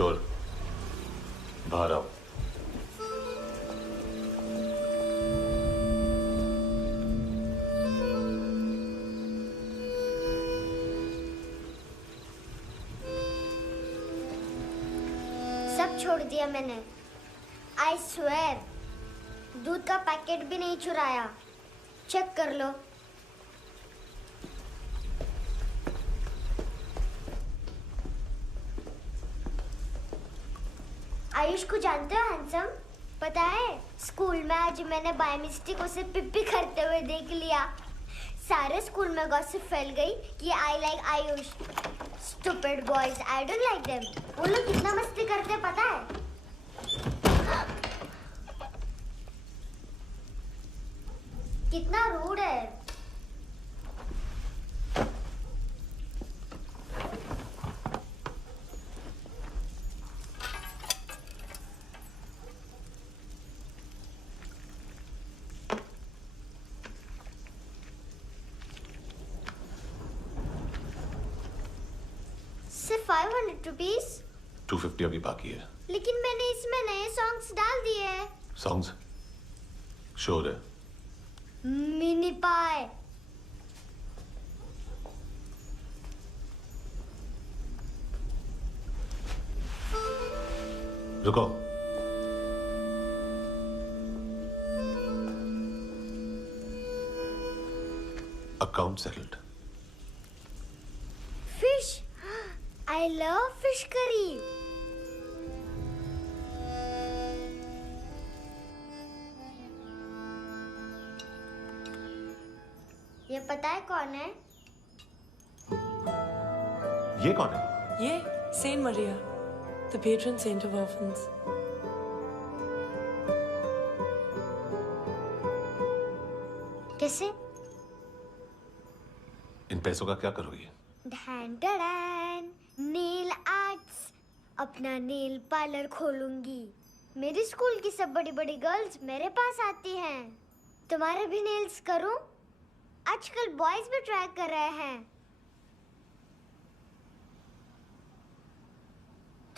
शोर, बाहर आओ। सब छोड़ दिया मैंने। आई स्वेर, दूध का पैकेट भी नहीं चुराया। चेक कर लो। आयुष को जानते हो हैंडसम? पता है स्कूल में आज मैंने बाय मिस्टेक उसे पिप्पी करते हुए देख लिया। सारे स्कूल में गॉसिप फैल गई कि I like Ayush. Stupid boys, I don't like them. वो लोग कितना मस्ती करते हैं पता है? कितना रूड है। सिर्फ 500 रुपीस? 250 अभी बाकी है। लेकिन मैंने इसमें नए सॉन्ग्स डाल दिए हैं। सॉन्ग्स? शोर है। मिनी पाई। रुको। Account settled. Fish, I love fish curry. ये पता है कौन है? ये कौन है? ये Saint Maria, the patron saint of orphans. कैसे? इन पैसों का क्या करोगी? ढैन ढैन, नेल आर्ट्स। अपना नेल पार्लर खोलूंगी। मेरी स्कूल की सब बड़ी बड़ी गर्ल्स मेरे पास आती हैं। तुम्हारे भी नेल्स करूं? आजकल बॉयज भी ट्राई कर रहे हैं।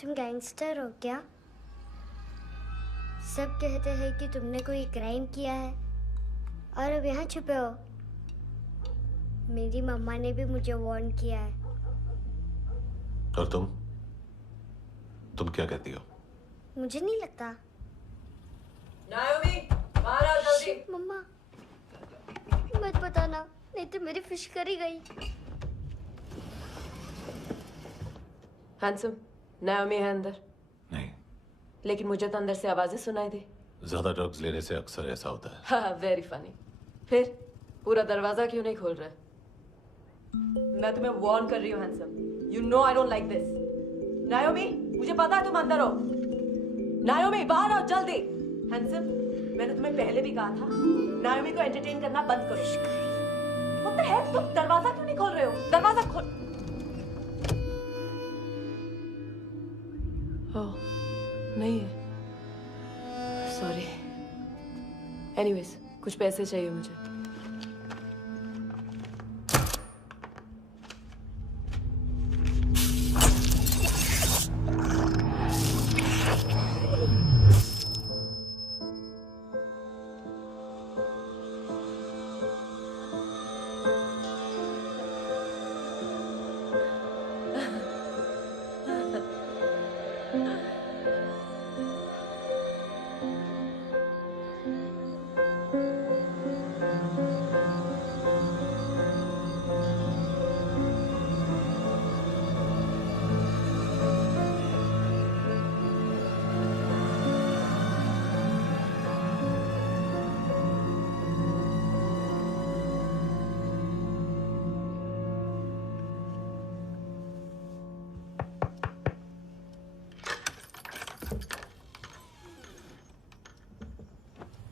तुम गैंगस्टर हो क्या? सब कहते हैं कि तुमने कोई क्राइम किया है और अब यहाँ छुपे हो। मेरी मम्मा ने भी मुझे वार्न किया है। और तुम क्या कहती हो? मुझे नहीं लगता। नायोमी, बाहर आओ जल्दी। मम्मा, मत बताना, नहीं तो मेरी फिश करी गई। हैंडसम, नायोमी है अंदर। नहीं। लेकिन मुझे तो अंदर से आवाजें सुनाई दी। ज्यादा ड्रग्स लेने से अक्सर ऐसा होता है। हाँ, वेरी फनी। फिर पूरा दरवाजा क्यों नहीं खोल रहा? मैं तुम्हें वार्न कर रही हूँ handsome. You know I don't like this. नायोमी, मुझे पता है तुम अंदर हो। नायोमी, बाहर आओ जल्दी। हैंडसम, मैंने तुम्हें पहले भी कहा था नायोमी को एंटरटेन करना बंद करो। What the heck? तुम दरवाजा क्यों नहीं खोल रहे हो? दरवाजा खोल। ओह, नहीं है। सॉरी। एनीवेज, कुछ पैसे चाहिए मुझे।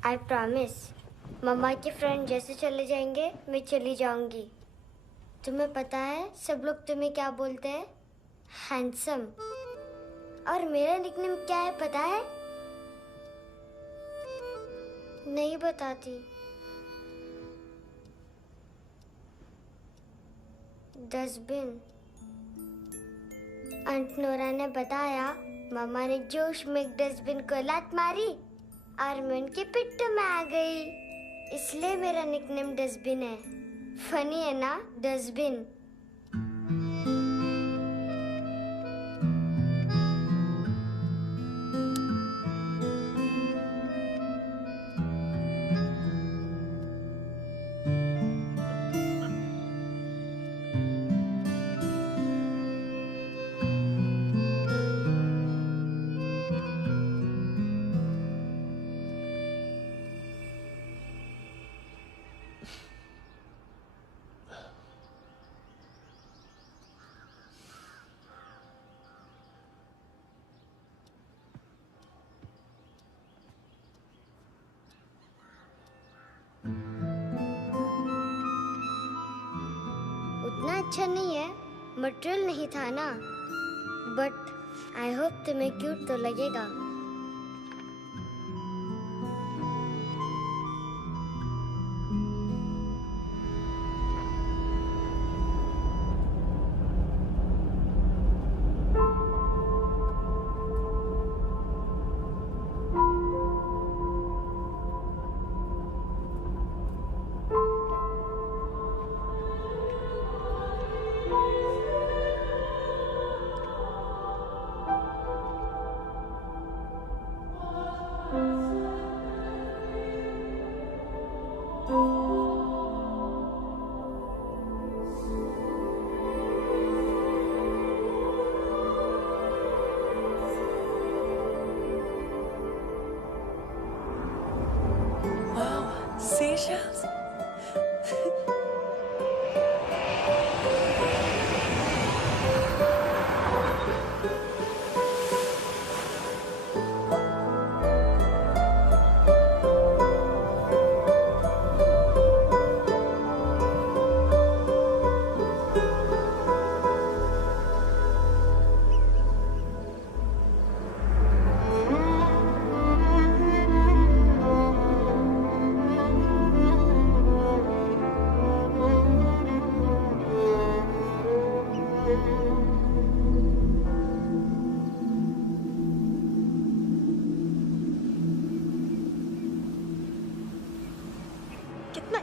आई प्रॉमिस, मम्मा के फ्रेंड जैसे चले जाएंगे मैं चली जाऊंगी। तुम्हें पता है सब लोग तुम्हें क्या बोलते हैं? हैंडसम। और मेरा निकनेम क्या है पता है? नहीं बताती। डस्टबिन। आंट नोरा ने बताया मामा ने जोश में एक डस्टबिन को लात मारी और मैं उनके पिट्ठू में आ गई। इसलिए मेरा निकनेम डस्टबिन है। फनी है ना, डस्टबिन। उतना अच्छा नहीं है, मटेरियल नहीं था ना, बट आई होप तुम्हें क्यूट तो लगेगा। Seashells?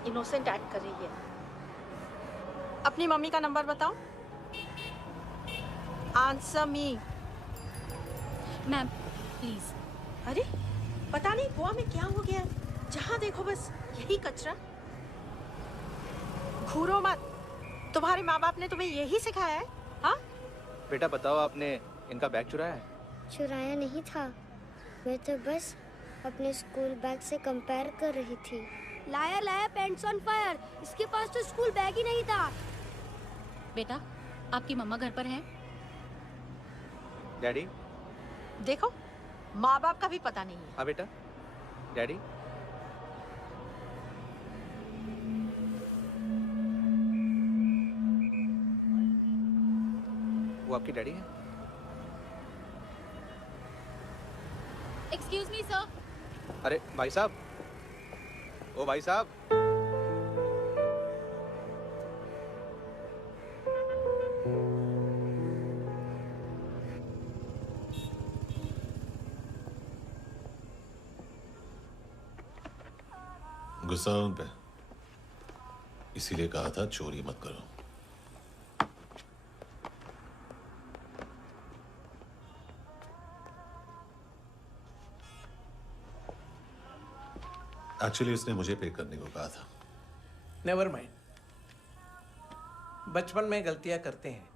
इनोसेंट एक्ट कर रही है। अपनी मम्मी का नंबर बताओ। Answer me. Ma'am please. अरे पता नहीं गोवा में क्या हो गया है, जहाँ देखो बस यही कचरा। घूरो मत, तुम्हारे माँ बाप ने तुम्हें यही सिखाया है? हाँ बेटा बताओ, आपने इनका बैग चुराया है? चुराया नहीं था, मैं तो बस अपने स्कूल बैग से कंपेयर कर रही थी। लाया लाया पैंट्स ऑन फायर, इसके पास तो स्कूल बैग ही नहीं था। बेटा आपकी मम्मा घर पर हैं? डैडी देखो, माँ बाप का भी पता नहीं है। हाँ बेटा। डैडी वो आपकी डैडी है? Excuse me sir. अरे भाई साहब, ओ भाई साहब। गुस्सा उन पे, इसीलिए कहा था चोरी मत करो। एक्चुअली उसने मुझे पे करने को कहा था। नेवर माइंड, बचपन में गलतियां करते हैं,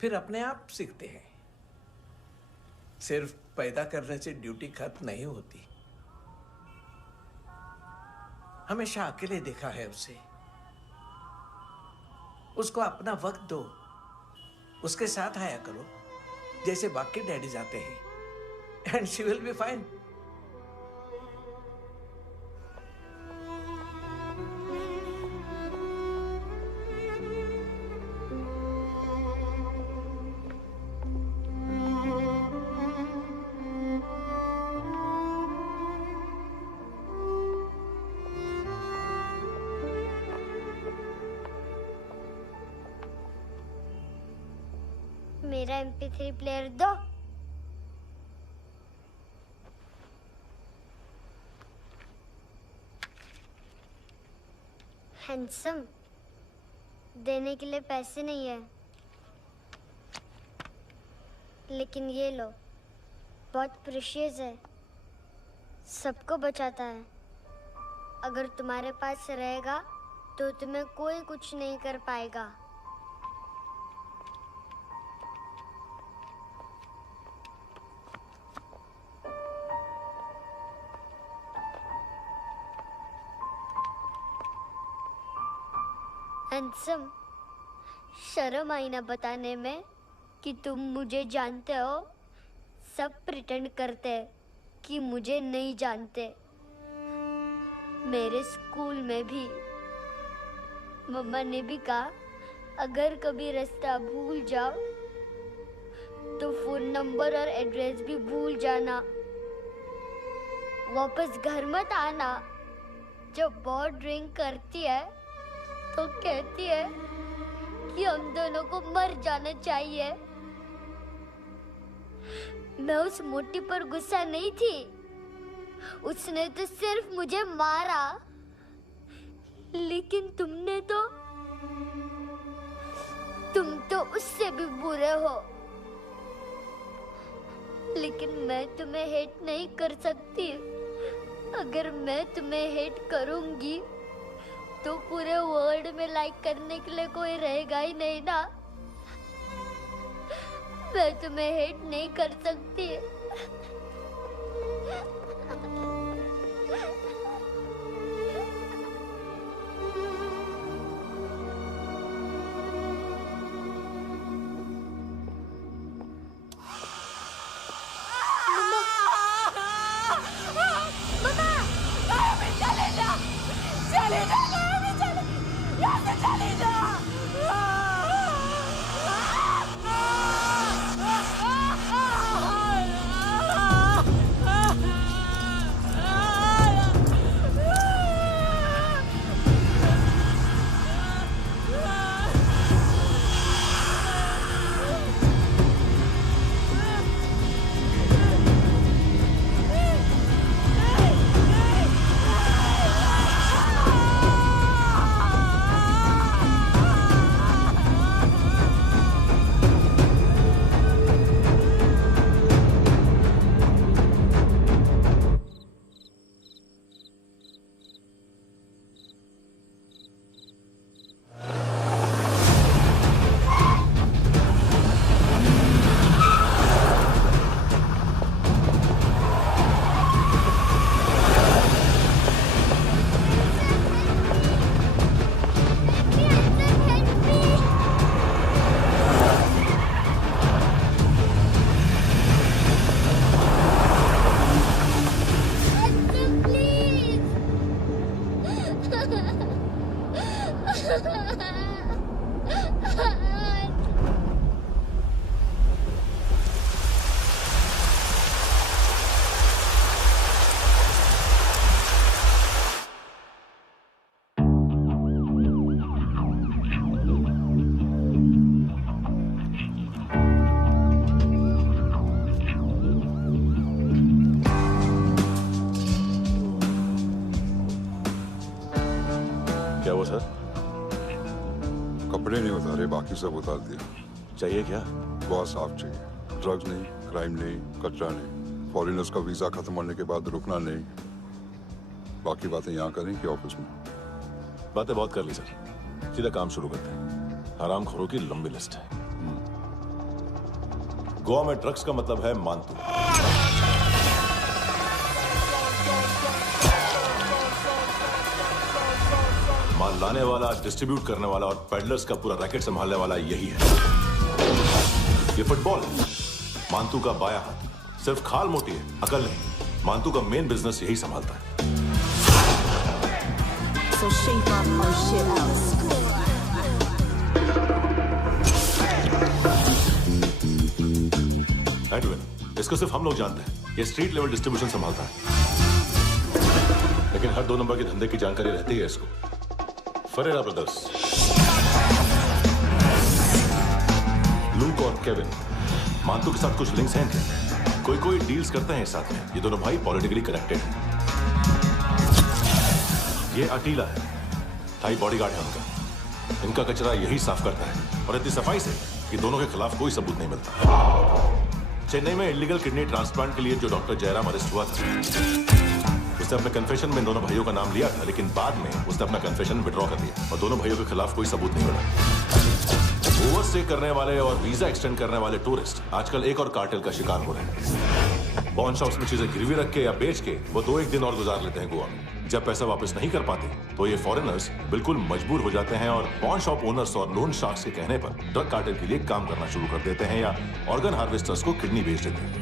फिर अपने आप सीखते हैं। सिर्फ पैदा करने से ड्यूटी खत्म नहीं होती। हमेशा अकेले देखा है उसे। उसको अपना वक्त दो, उसके साथ आया करो जैसे बाकी डैडीज आते हैं, and she will be fine. मेरा MP3 प्लेयर दो। हैंडसम, देने के लिए पैसे नहीं है, लेकिन ये लो, बहुत प्रेशियस है, सबको बचाता है। अगर तुम्हारे पास रहेगा तो तुम्हें कोई कुछ नहीं कर पाएगा। हैंडसम, शर्म आई ना बताने में कि तुम मुझे जानते हो। सब प्रिटेंड करते हैं कि मुझे नहीं जानते। मेरे स्कूल में भी मम्मा ने भी कहा, अगर कभी रास्ता भूल जाओ तो फोन नंबर और एड्रेस भी भूल जाना। वापस घर मत आना। जब बहुत ड्रिंक करती है तो कहती है कि हम दोनों को मर जाना चाहिए। मैं उस मोटी पर गुस्सा नहीं थी, उसने तो सिर्फ मुझे मारा। लेकिन तुम तो उससे भी बुरे हो। लेकिन मैं तुम्हें हेट नहीं कर सकती। अगर मैं तुम्हें हेट करूंगी तो पूरे वर्ल्ड में लाइक करने के लिए कोई रहेगा ही नहीं ना। मैं तुम्हें हेट नहीं कर सकती। क्या हुआ सर? कपड़े नहीं उतारे, बाकी सब उतार दिया। चाहिए क्या? बहुत साफ चाहिए। ड्रग्स नहीं, क्राइम नहीं, कचरा नहीं। फॉरेनर्स का वीजा खत्म होने के बाद रुकना नहीं। बाकी बातें यहाँ करें कि ऑफिस में? बातें बहुत कर ली सर, सीधा काम शुरू करते हैं। हरामखोरों की लंबी लिस्ट है। गोवा में ड्रग्स का मतलब है मानतू। माल लाने वाला, डिस्ट्रीब्यूट करने वाला और पेडलर्स का पूरा रैकेट संभालने वाला यही है। ये फुटबॉल है, मानतू का बाया हाथ। सिर्फ खाल मोटी है, अकल नहीं। मानतू का मेन बिजनेस यही संभालता है। So shape up our shit out. Edwin, इसको सिर्फ हम लोग जानते हैं। ये स्ट्रीट लेवल डिस्ट्रीब्यूशन संभालता है, लेकिन हर 2 नंबर के धंधे की जानकारी रहती है इसको। फरेरा ब्रदर्स, लूक और केविन, मानतू के साथ कुछ लिंक्स हैं क्या? कोई डील्स करते हैं साथ में। ये दोनों भाई पॉलिटिकली कनेक्टेड हैं। ये अटीला है, थाई बॉडीगार्ड है उनका। इनका कचरा यही साफ करता है और इतनी सफाई से कि दोनों के खिलाफ कोई सबूत नहीं मिलता। चेन्नई में इलीगल किडनी ट्रांसप्लांट के लिए जो डॉक्टर जयराम अरेस्ट हुआ था, उसने अपने कन्फेशन में दोनों भाइयों का नाम लिया था, लेकिन बाद में उसने अपना कन्फेशन विड्रॉ कर दिया और दोनों भाइयों के खिलाफ कोई सबूत नहीं मिला। ओवरस्टे करने वाले और वीजा एक्सटेंड करने वाले टूरिस्ट आजकल एक और कार्टेल का शिकार हो रहे हैं। पॉन शॉप्स में चीजें गिरवी रख के या बेच के वो 2-1 दिन और गुजार लेते हैं गोवा में। जब पैसा वापस नहीं कर पाते तो ये फॉरेनर्स बिल्कुल मजबूर हो जाते हैं और पॉन शॉप ओनर्स और लोन शार्क्स के कहने पर ड्रग कार्टेल के लिए काम करना शुरू कर देते हैं या ऑर्गन हार्वेस्टर्स को किडनी बेच देते हैं।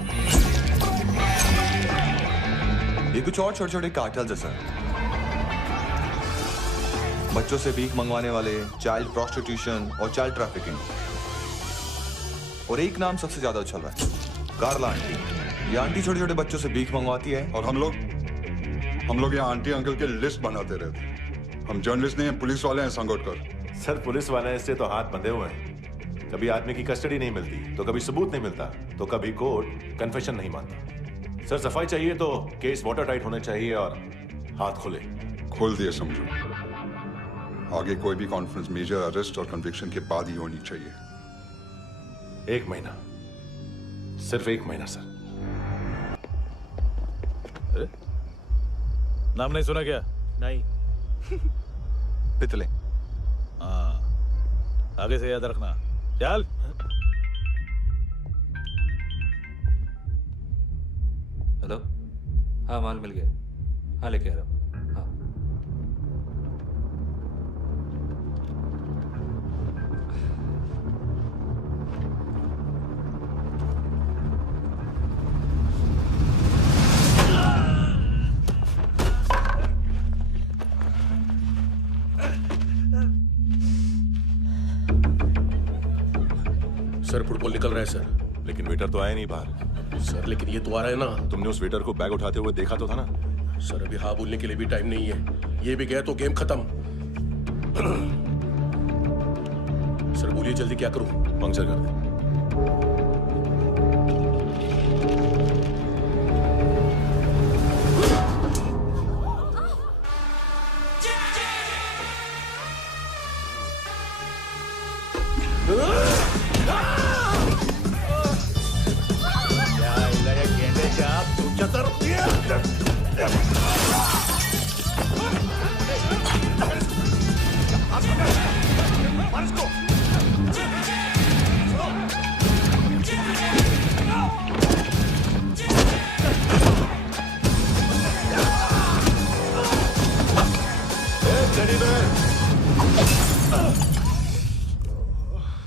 ये कुछ और छोटे छोटे कार्टेल्स है सर। बच्चों से भीख मंगवाने वाले, चाइल्ड प्रोस्टिट्यूशन और चाइल्ड ट्रैफिकिंग। और एक नाम सबसे ज्यादा उछल रहा है, कार्ला आंटी। ये आंटी छोटे छोटे बच्चों से भीख मंगवाती है। और हम लोग यहाँ आंटी अंकल के लिस्ट बनाते रहते। हम जर्नलिस्ट नहीं हैं, पुलिस वाले हैं संगोटकर। सर पुलिस वाले इससे तो हाथ बंधे हुए हैं। कभी आदमी की कस्टडी नहीं मिलती तो कभी सबूत नहीं मिलता तो कभी कोर्ट कन्फेशन नहीं मानता। सर सफाई चाहिए तो केस वाटर टाइट होने चाहिए और हाथ खुले। खोल दिए समझो। आगे कोई भी कॉन्फ्रेंस मेजर अरेस्ट और कन्विक्शन के बाद ही होनी चाहिए। 1 महीना, सिर्फ 1 महीना सर। नाम नहीं सुना क्या? नहीं। पितले। हाँ, आगे से याद रखना। चल। हेलो, हाँ माल मिल गया। हाँ लेके आ रहा हूँ। हाँ सर फुटबॉल निकल रहा है सर। लेकिन वेटर तो आया नहीं बाहर। सर लेकिन ये तो आ रहा है ना। तुमने उस वेटर को बैग उठाते हुए देखा तो था ना। सर अभी हाँ बोलने के लिए भी टाइम नहीं है। ये भी गया तो गेम खत्म। सर बोलिए जल्दी क्या करूं? पंक्चर कर दे।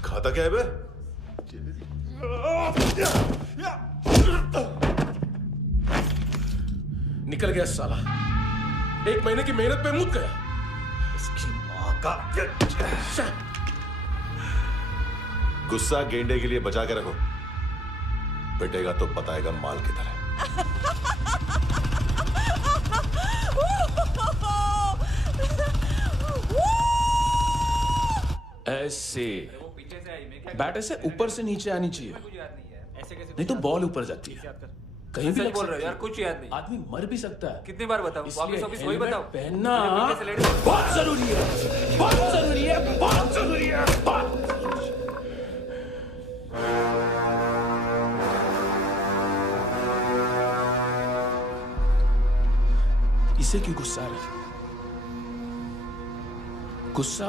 खाता क्या है बे? निकल गया साला। 1 महीने की मेहनत पे मुक गया। इसकी मां का गुस्सा गेंडे के लिए बचा के रखो, पिटेगा तो बताएगा माल की तरह। ऐसे बैट ऐसे ऊपर से नीचे आनी चाहिए, नहीं तो बॉल ऊपर जाती है। कहीं भी बोल रहे हो यार, कुछ याद नहीं। आदमी मर भी सकता है। कितनी बार बताऊं? वापस वही बताओ। पहनना बहुत जरूरी है, बहुत जरूरी है, बहुत जरूरी है। इसे क्यों गुस्सा आ रहा है? गुस्सा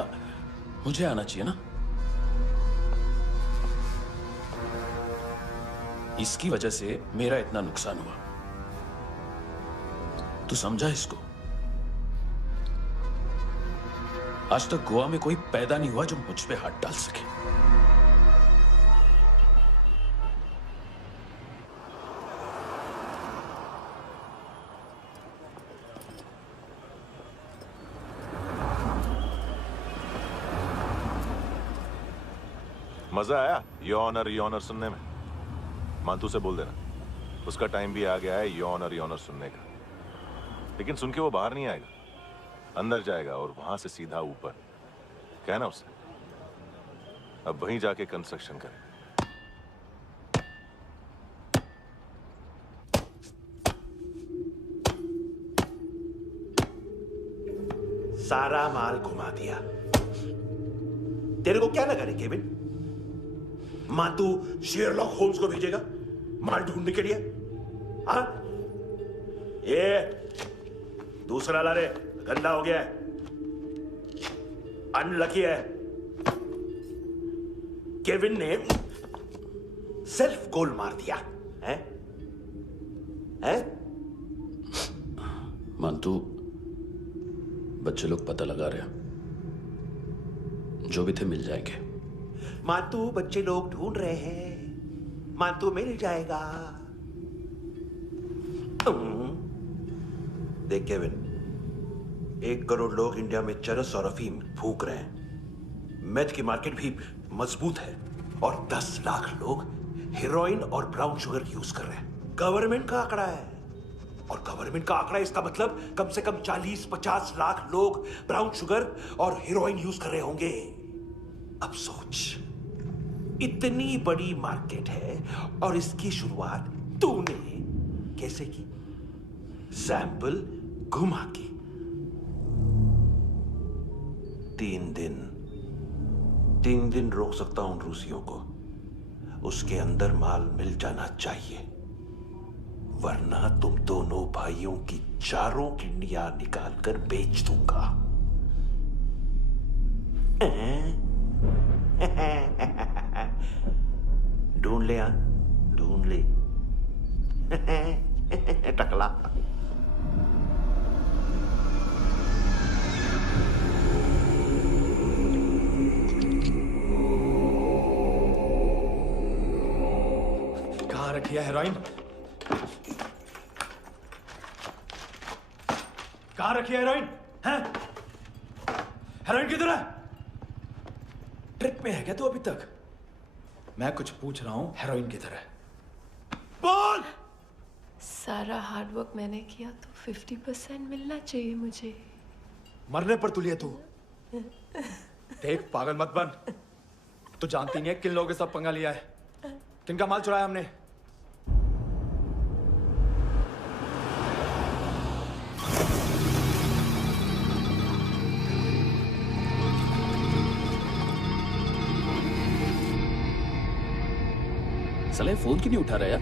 मुझे आना चाहिए ना। इसकी वजह से मेरा इतना नुकसान हुआ। तू समझा इसको? आज तक गोवा में कोई पैदा नहीं हुआ जो मुझ पे हाथ डाल सके। मजा आया यॉनर सुनने में? मांतू से बोल देना उसका टाइम भी आ गया है यॉनर सुनने का। लेकिन सुन के वो बाहर नहीं आएगा, अंदर जाएगा और वहां से सीधा ऊपर। कहना उसे अब वहीं जाके कंस्ट्रक्शन करे। सारा माल घुमा दिया। तेरे को क्या लगा रे केविन? मातू शेरलॉक होम्स को भेजेगा माल ढूंढने के लिए? हाँ? ये दूसरा ला रे, गंदा हो गया है, अनलकी है। केविन ने सेल्फ गोल मार दिया है? हैं? मानतू, बच्चे लोग पता लगा रहे हैं, जो भी थे मिल जाएंगे। मातू बच्चे लोग ढूंढ रहे हैं, मातू मिल जाएगा। देख केविन, 1 करोड़ लोग इंडिया में चरस और अफीम फूक रहे हैं। मेथ की मार्केट भी मजबूत है और 10 लाख लोग हेरोइन और ब्राउन शुगर यूज कर रहे हैं। गवर्नमेंट का आंकड़ा है, और गवर्नमेंट का आंकड़ा इसका मतलब कम से कम 40-50 लाख लोग ब्राउन शुगर और हेरोइन यूज कर रहे होंगे। अब सोच, इतनी बड़ी मार्केट है और इसकी शुरुआत तूने कैसे की? सैंपल घुमा के। 3 दिन रोक सकता हूं रूसियों को, उसके अंदर माल मिल जाना चाहिए, वरना तुम दोनों भाइयों की चारों किडनियां निकाल कर बेच दूंगा। ढूंढ ले, ढूंढ ले टकला। कहाँ रखी है हेरोइन? कहाँ रखी है हेरोइन? हैं? हेरोइन किधर है? ट्रिप पे है क्या तू अभी तक? मैं कुछ पूछ रहा हूं, हेरोइन किधर है? बोल! सारा हार्डवर्क मैंने किया तो 50% मिलना चाहिए मुझे। मरने पर तुलिए तू। देख, पागल मत बन। तू जानती नहीं है किन लोगों के साथ पंगा लिया है, किनका माल चुराया हमने। साले फोन क्यों नहीं उठा रहा यार?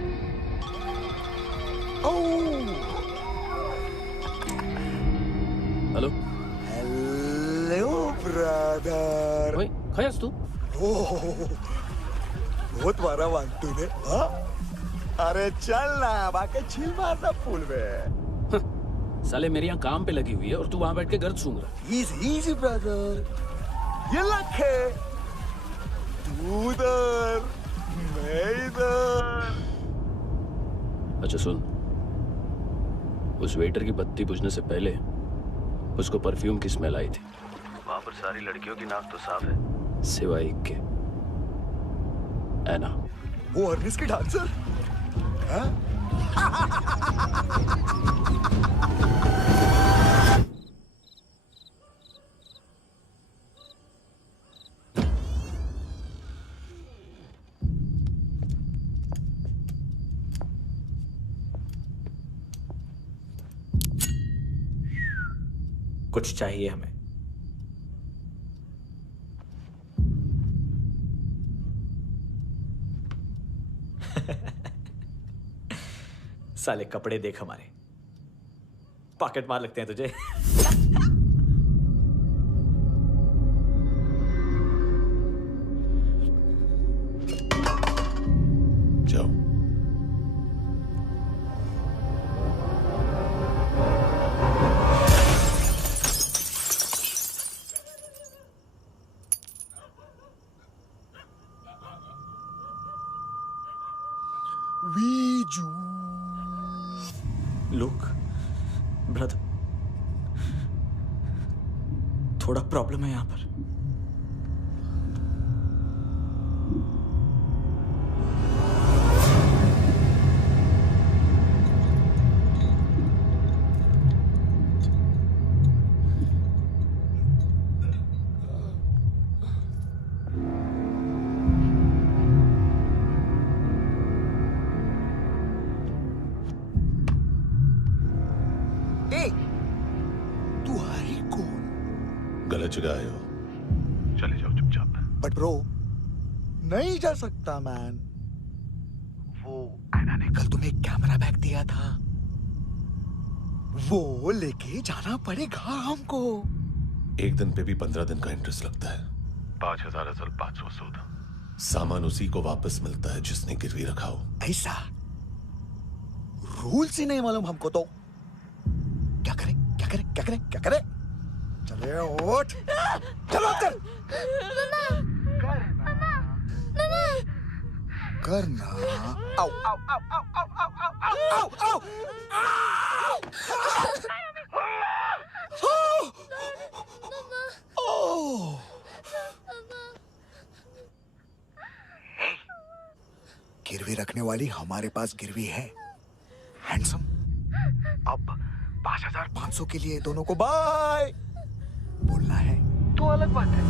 Hello hello brother. ओए, खयास तू? बहुत मारा वांटू ने। हाँ? अरे चल ना, बाकी छील मारना पुल में। साले मेरी यहाँ काम पे लगी हुई है और तू वहां बैठ के गर्द सूंघ रहा। इजी ब्रदर, ये लक है। तू उधर, मैं इधर। अच्छा सुन, उस वेटर की बत्ती बुझने से पहले उसको परफ्यूम की स्मेल आई थी। वहां पर सारी लड़कियों की नाक तो साफ है, सिवाय एक के, ऐना। वो अर्निस की डांसर? हाँ? कुछ चाहिए हमें। साले कपड़े देख हमारे, पॉकेट मार लगते हैं तुझे। जाओ। वीजू। लुक ब्रदर, थोड़ा प्रॉब्लम है यहां पर। ए, तू है कौन? गलत जगह आए हो, चले जाओ चुपचाप। बट ब्रो नहीं जा सकता मैन। वो एना ने कल तुम्हें एक कैमरा बैग दिया था, वो लेके जाना पड़ेगा हमको। एक दिन पे भी 15 दिन का इंटरेस्ट लगता है। 5,000 असल 500 सूद। सामान उसी को वापस मिलता है जिसने गिरवी रखा हो। ऐसा रूल्स ही नहीं मालूम हमको तो। क्या करें क्या करें क्या करें क्या करें? चले उठ, चलो चल। करना आओ आओ आओ आओ आओ आओ आओ आओ। गिरवी रखने वाली हमारे पास गिरवी है हैंडसम। अब 5,500 के लिए दोनों को बाय बोलना है तो अलग बात है।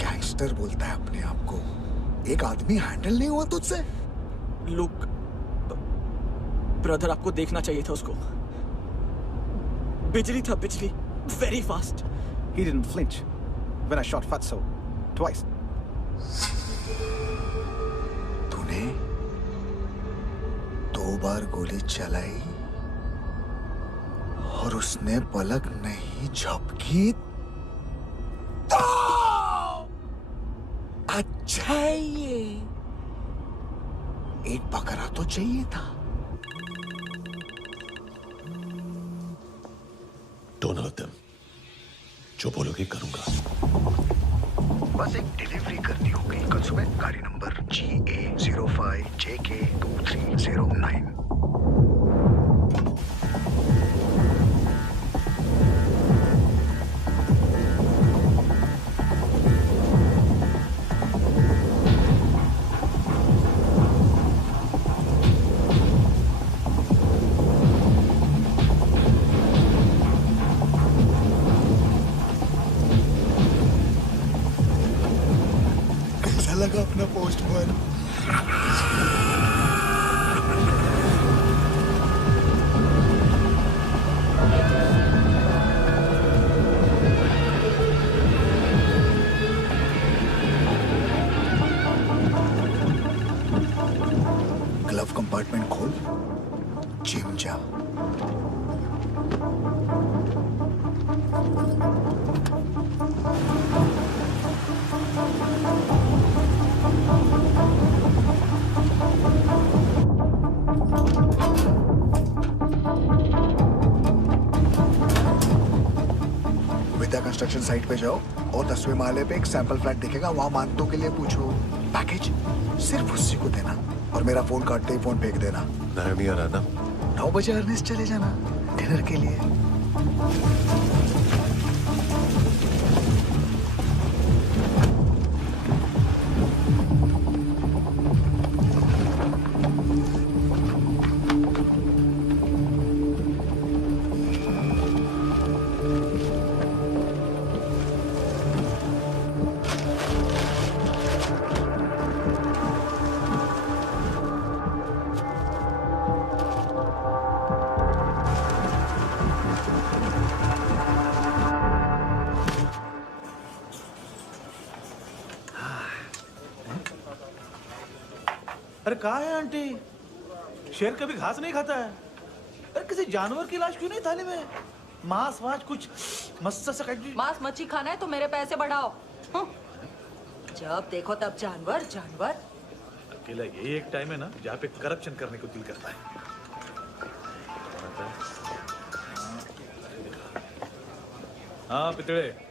गैंगस्टर बोलता है अपने आप को। एक आदमी हैंडल नहीं हुआ तुझसे? लुक ब्रदर, आपको देखना चाहिए था उसको। बिजली था, बिजली, very fast. He didn't flinch when I shot Fatso twice. तूने 2 बार गोली चलाई और उसने पलक नहीं झपकी तो अच्छा है ये। एक बकरा तो चाहिए था। Don't hurt them. जो बोलोगे करूंगा। बस एक डिलीवरी करनी होगी कल सुबह। गाड़ी नंबर GA05JK2309। लगा अपना पोस्टमैन। ग्लव कंपार्टमेंट खोल, जिम जा। विद्या कंस्ट्रक्शन साइट पे जाओ। और 10वें माले पे एक सैंपल फ्लैट दिखेगा, वहां मानतों के लिए पूछो। पैकेज सिर्फ उसी को देना और मेरा फोन काटते ही फोन फेंक देना। नायमी आ रहा ना? 9 बजे अर्नेस्ट चले जाना डिनर के लिए। अरे कहाँ है आंटी? शेर कभी घास नहीं खाता है। अरे किसी जानवर की लाश क्यों नहीं थाली में? मांस वास कुछ मस्त सा मांस मच्छी खाना है तो मेरे पैसे बढ़ाओ। जब देखो तब जानवर जानवर। अकेला यही एक टाइम है ना जहाँ पे करप्शन करने को दिल करता है। हाँ पितड़े।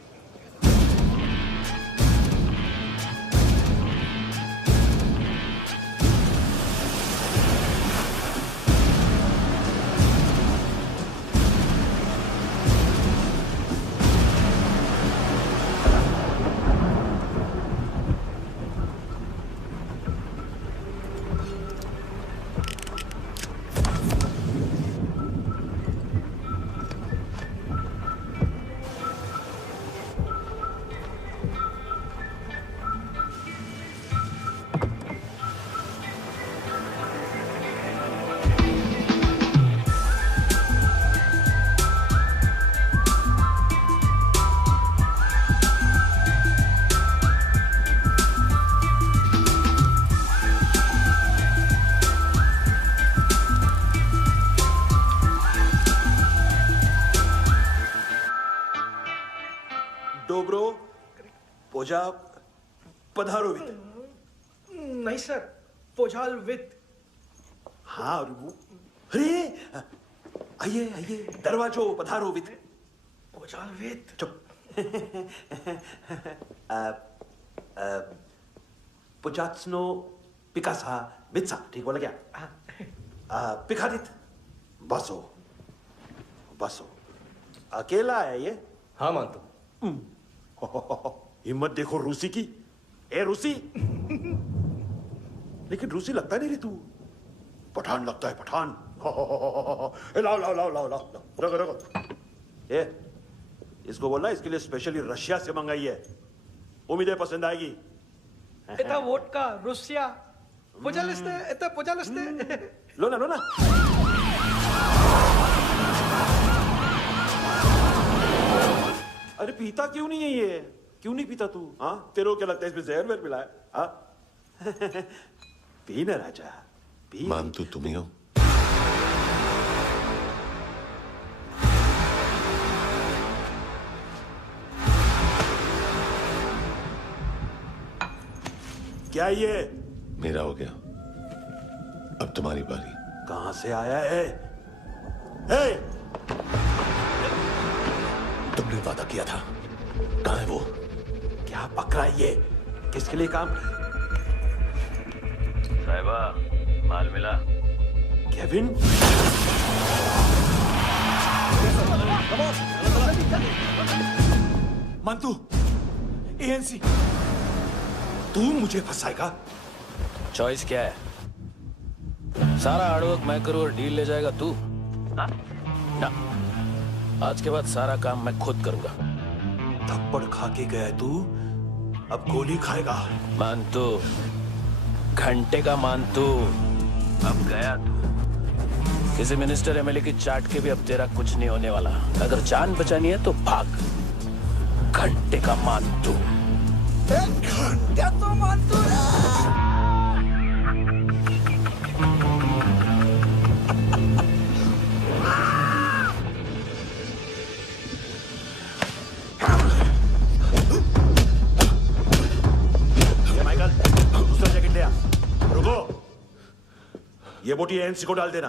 पोजा पधारो वित। नहीं सर, पोजाल वित। हाँ अरे आइए आइए, दरवाजो पधारो वित। पोजाल वित। चुप। पुजात्सनो पिकासा वित्सा, ठीक बोला क्या? पिकादित बसो बसो। अकेला है ये? हाँ मानतो। हिम्मत देखो रूसी की। ए रूसी। लेकिन रूसी लगता नहीं रे तू, पठान लगता है, पठान। लाओ लाओ लाओ लाओ लाओ, रखो रखो। ए इसको बोलना इसके लिए स्पेशली रशिया से मंगाई है, उम्मीद है पसंद आएगी। इतना वोडका रूसिया पोजालिस्ते, इतना पोजालिस्ते। लो ना लो ना। अरे पीता क्यों नहीं है ये? क्यों नहीं पीता तू? हाँ तेरे को क्या लगता है इसमें जहर वेर मिला है? हाँ पी ना राजा पी। मानतू तुम ही हो? क्या ये? मेरा हो गया, अब तुम्हारी बारी। कहां से आया है? हे! तुमने वादा किया था, कहां है वो? क्या पकड़ा ये? किसके लिए काम? साहिबा माल मिला? केविन? मंतू, एएनसी। तू मुझे फंसाएगा? चॉइस क्या है? सारा हार्डवर्क मैं करूं और डील ले जाएगा तू? ना, आज के बाद सारा काम मैं खुद करूंगा। थप्पड़ खा के गया तू, अब गोली खाएगा। मानतू, घंटे का मानतू, अब गया तू। किसी मिनिस्टर एमएलए की चाट के भी अब तेरा कुछ नहीं होने वाला। अगर जान बचानी है तो भाग। घंटे का मानतू। घंटा तो मानतू ये बोटी एएनसी को डाल देना।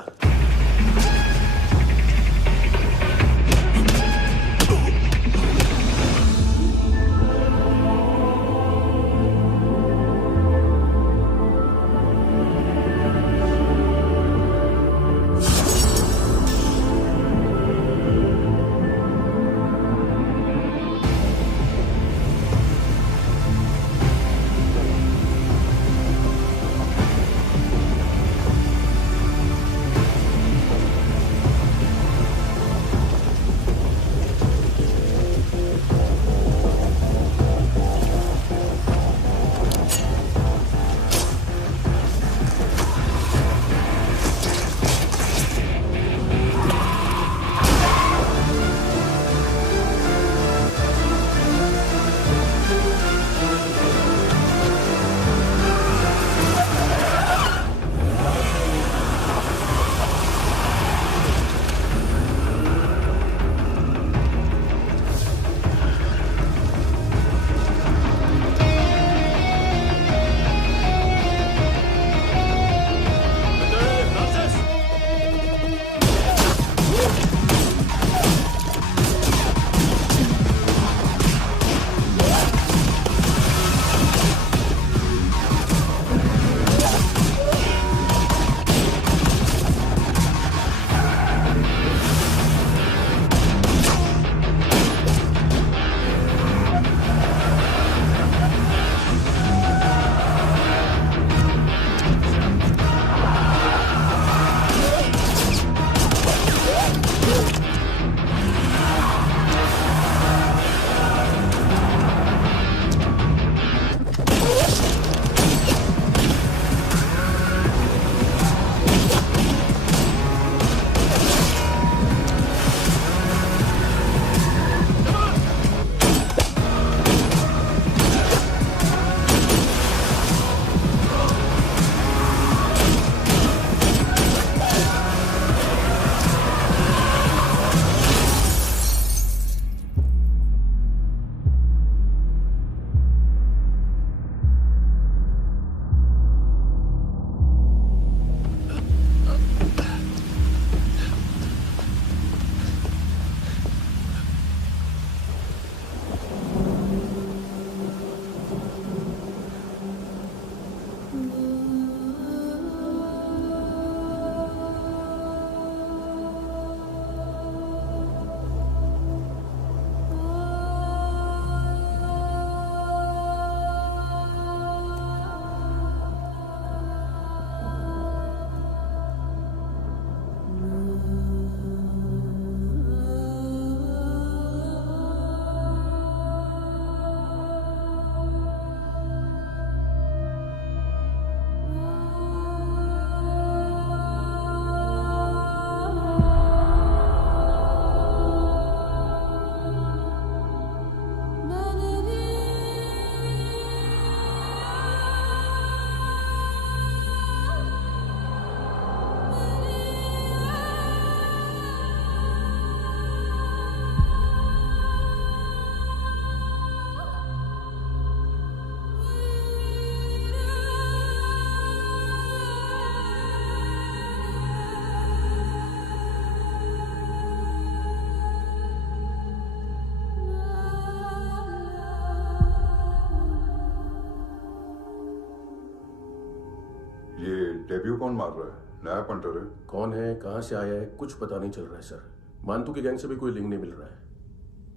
ये डेब्यू कौन मार रहा है? नया पंटर है? कौन है, कहाँ से आया है, कुछ पता नहीं चल रहा है सर। मानतू की गैंग से भी कोई लिंक नहीं मिल रहा है।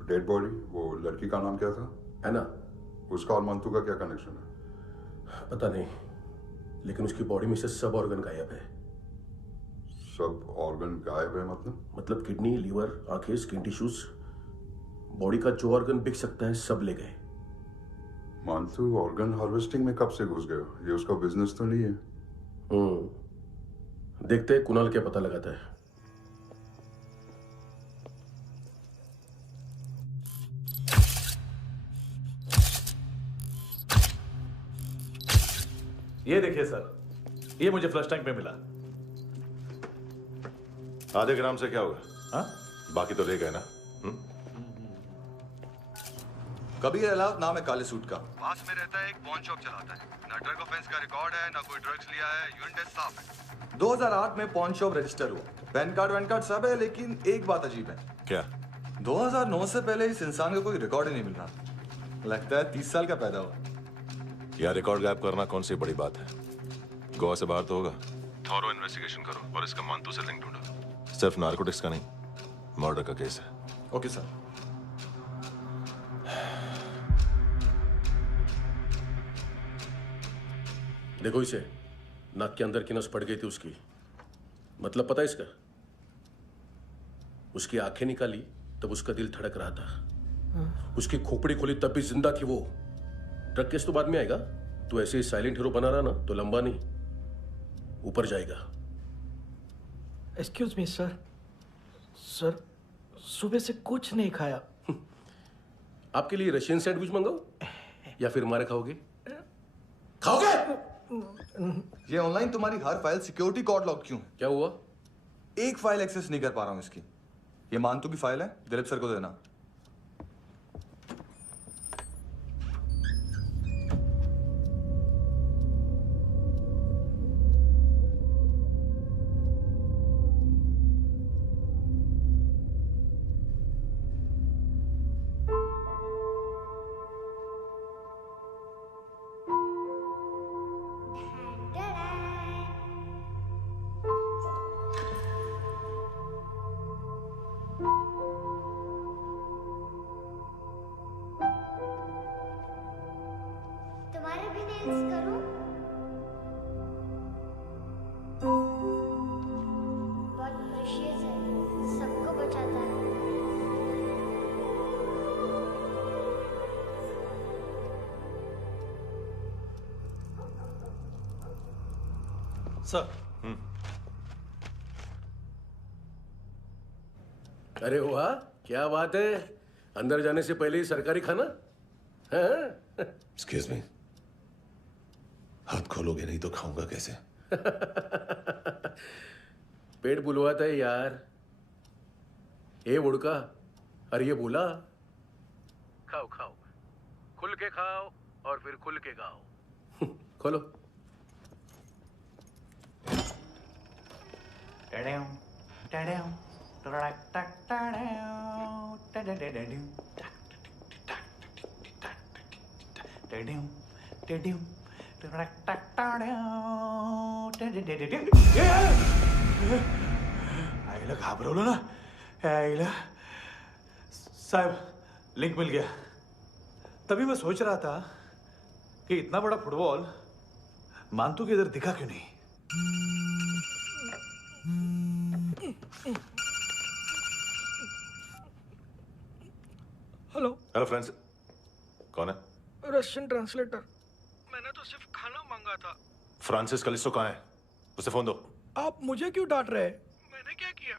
डेड बॉडी, वो लड़की का नाम क्या था? है ना? उसका और मानतू का क्या कनेक्शन है? पता नहीं, लेकिन उसकी बॉडी में से सब ऑर्गन गायब है। सब ऑर्गन गायब है मतलब किडनी, लीवर, आंखें, स्किन टिश्यूज, बॉडी का जो ऑर्गन बिक सकता है सब ले गए। मानतू ऑर्गन हार्वेस्टिंग में कब से घुस गया? ये उसका बिजनेस तो नहीं है? देखते हैं कुणाल क्या पता लगाता है। ये देखिए सर, ये मुझे फ्लश टैंक में मिला। आधे ग्राम से क्या होगा? हाँ? बाकी तो ले गए ना? कबीर अलाउद्दीन नाम है काले सूट का। पास में रहता है, एक पॉन शॉप चलाता है। ना ड्रग ऑफेंस का रिकॉर्ड है, ना कोई ड्रग्स लिया है, यूरिन टेस्ट साफ है। 2008 में पॉन शॉप रजिस्टर हुआ, पैन कार्ड सब है, लेकिन एक बात अजीब है। क्या? 2009 से पहले इस इंसान का कोई रिकॉर्ड ही नहीं मिल रहा। लगता है 30 साल का पैदा हुआ। यार रिकॉर्ड गायब करना कौन सी बड़ी बात है? गोवा से बाहर तो होगा। थॉरो इन्वेस्टिगेशन करो और इसका मानतू से लिंक ढूंढो। सिर्फ नारकोटिक्स का नहीं, मर्डर का केस है। Okay sir. देखो इसे, नाक के अंदर की नस पड़ गई थी उसकी। मतलब पता है इसका? उसकी आंखें निकाली तब उसका दिल धड़क रहा था। उसकी खोपड़ी खोली तब भी जिंदा थी वो। ड्रग केस तो बाद में आएगा। तो ऐसे ही साइलेंट हीरो बना रहा ना तो लंबा नहीं, ऊपर जाएगा। एक्सक्यूज मी सर, सर सुबह से कुछ नहीं खाया। आपके लिए रशियन सैंडविच मंगाओ या फिर हमारे खाओगे? खाओगे? ये ऑनलाइन तुम्हारी हर फाइल सिक्योरिटी कोड लॉक क्यों है? क्या हुआ? एक फाइल एक्सेस नहीं कर पा रहा हूं इसकी। ये मानतू की फाइल है, दिलीप सर को देना। तुम्हारे भी नेल्स करूं? बहुत प्रेशियस है, सबको बचाता है। सर। अरे वाह, क्या बात है। अंदर जाने से पहले ही सरकारी खाना। एक्सक्यूज मी, हाथ खोलोगे नहीं तो खाऊंगा कैसे? पेट बुलवाता है यार। ए बुड़का, अरे ये बोला खाओ खाओ, खुल के खाओ और फिर खुल के गाओ। खोलो। आईला घाबरवलं ना। आईला साहब, लिंक मिल गया। तभी मैं सोच रहा था कि इतना बड़ा फुटबॉल मानतू के इधर दिखा क्यों नहीं। हेलो। हेलो फ्रेंड्स, कौन है? Russian translator. मैंने तो सिर्फ खाना मांगा था। फ्रांसिस कलिस्टो कहाँ है? उसे फोन दो। आप मुझे क्यों डांट रहे हैं? मैंने क्या किया?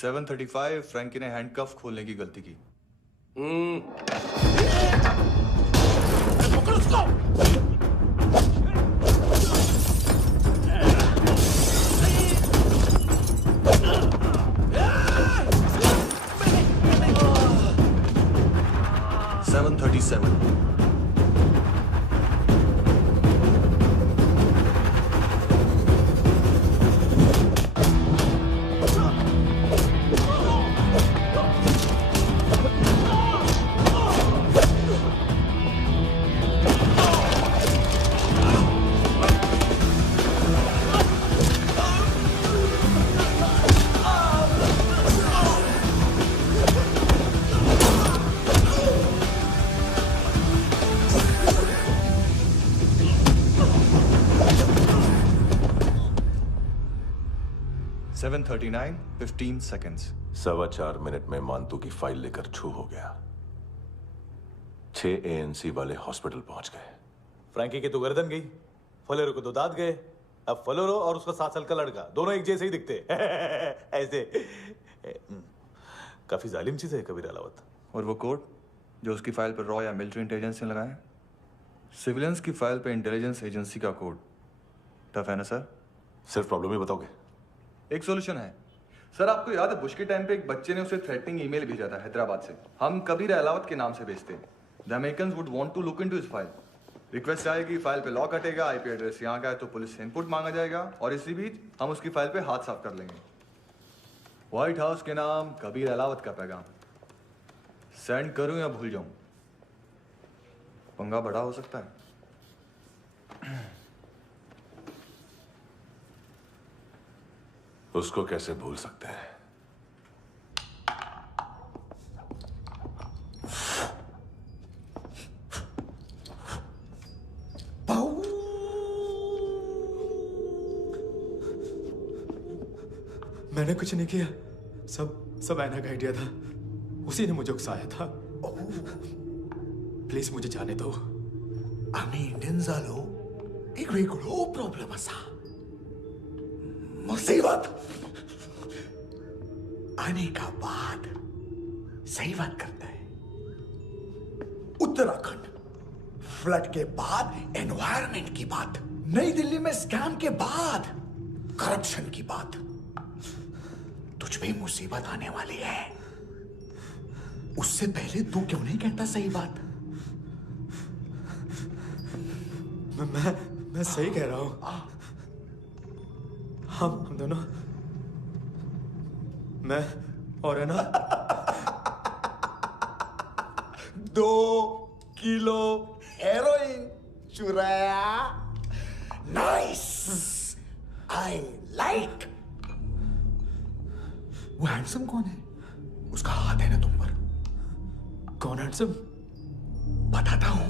735 फ्रैंकी ने हैंडकफ खोलने की गलती की। पकड़ो उसको। 737 737 7:39, 15 seconds. 4.25 मिनट में मानतू की फाइल लेकर छू हो गया। 6 ANC वाले हॉस्पिटल पहुंच गए। फ्रैंकी की तो गर्दन गई, फलेरो को तो दांत गए। अब फलेरो और उसका 7 साल का लड़का दोनों एक जैसे ही दिखते ऐसे। काफी जालिम चीज है कबीर अलावत। और वो कोड जो उसकी फाइल पर रॉ या मिलिट्री इंटेलिजेंस ने लगाया, सिविलियंस की फाइल पे इंटेलिजेंस एजेंसी का कोड। टफ है ना सर? सिर्फ प्रॉब्लम ही बताओगे? एक सॉल्यूशन है सर। आपको याद है बुश के टाइम पे एक बच्चे ने उसे थ्रेटनिंग ईमेल भेजा था हैदराबाद से। हम कबीर अलावत के नाम से भेजते हैं। The Americans would want to look into his file. Request आएगी, फाइल पे लॉक हटेगा, आईपी एड्रेस यहाँ का है तो पुलिस से इनपुट मांगा जाएगा और इसी बीच हम उसकी फाइल पे हाथ साफ कर लेंगे। व्हाइट हाउस के नाम कबीर अलावत का पैगाम। सेंड करूं या भूल जाऊं? पंगा बड़ा हो सकता है। उसको कैसे भूल सकते हैं? मैंने कुछ नहीं किया, सब ऐना का आइडिया था। उसी ने मुझे उकसाया था। प्लीज मुझे जाने दो। आम्ही इंडियन झालो एक वेगळो प्रॉब्लेम असा, मुसीबत आने का बाद। सही बात करता है। उत्तराखंड फ्लड के बाद एनवायरनमेंट की बात, नई दिल्ली में स्कैम के बाद करप्शन की बात। तुझ पे मुसीबत आने वाली है, उससे पहले तू क्यों नहीं कहता सही बात? मैं सही कह रहा हूं। हम दोनों, मैं और है ना 2 किलो हेरोइन चुराया। Nice, I like. वो हैंडसम कौन है? उसका हाथ है ना तुम पर। कौन हैंडसम? बताता हूं।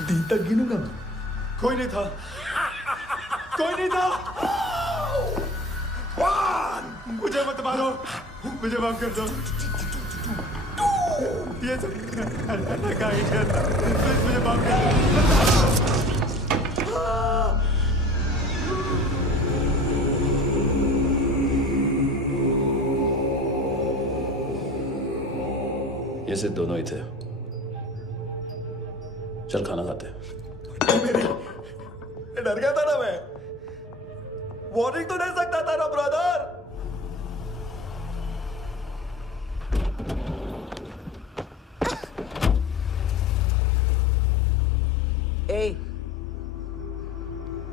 दिन तक गिनूंगा मैं। कोई नहीं था, कोई नहीं था। मुझे मत मारो, मुझे माफ कर दो। ये सब का आइडिया था। प्लीज मुझे माफ कर दो। ये सिर्फ दोनों ही थे। चल खाना खाते हैं। डर गया था ना मैं। वार्निंग तो दे सकता था ना ब्रदर। ए,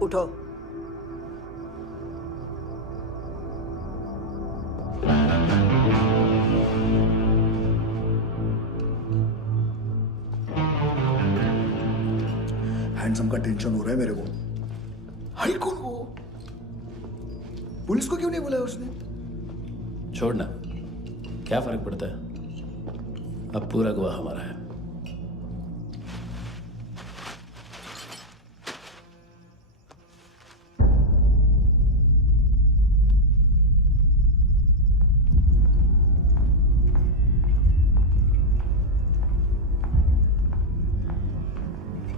उठो। हैंडसम का टेंशन हो रहा है मेरे को। हाई कौन वो? पुलिस को क्यों नहीं बुलाया उसने? छोड़ना, क्या फर्क पड़ता है? अब पूरा गवाह हमारा है।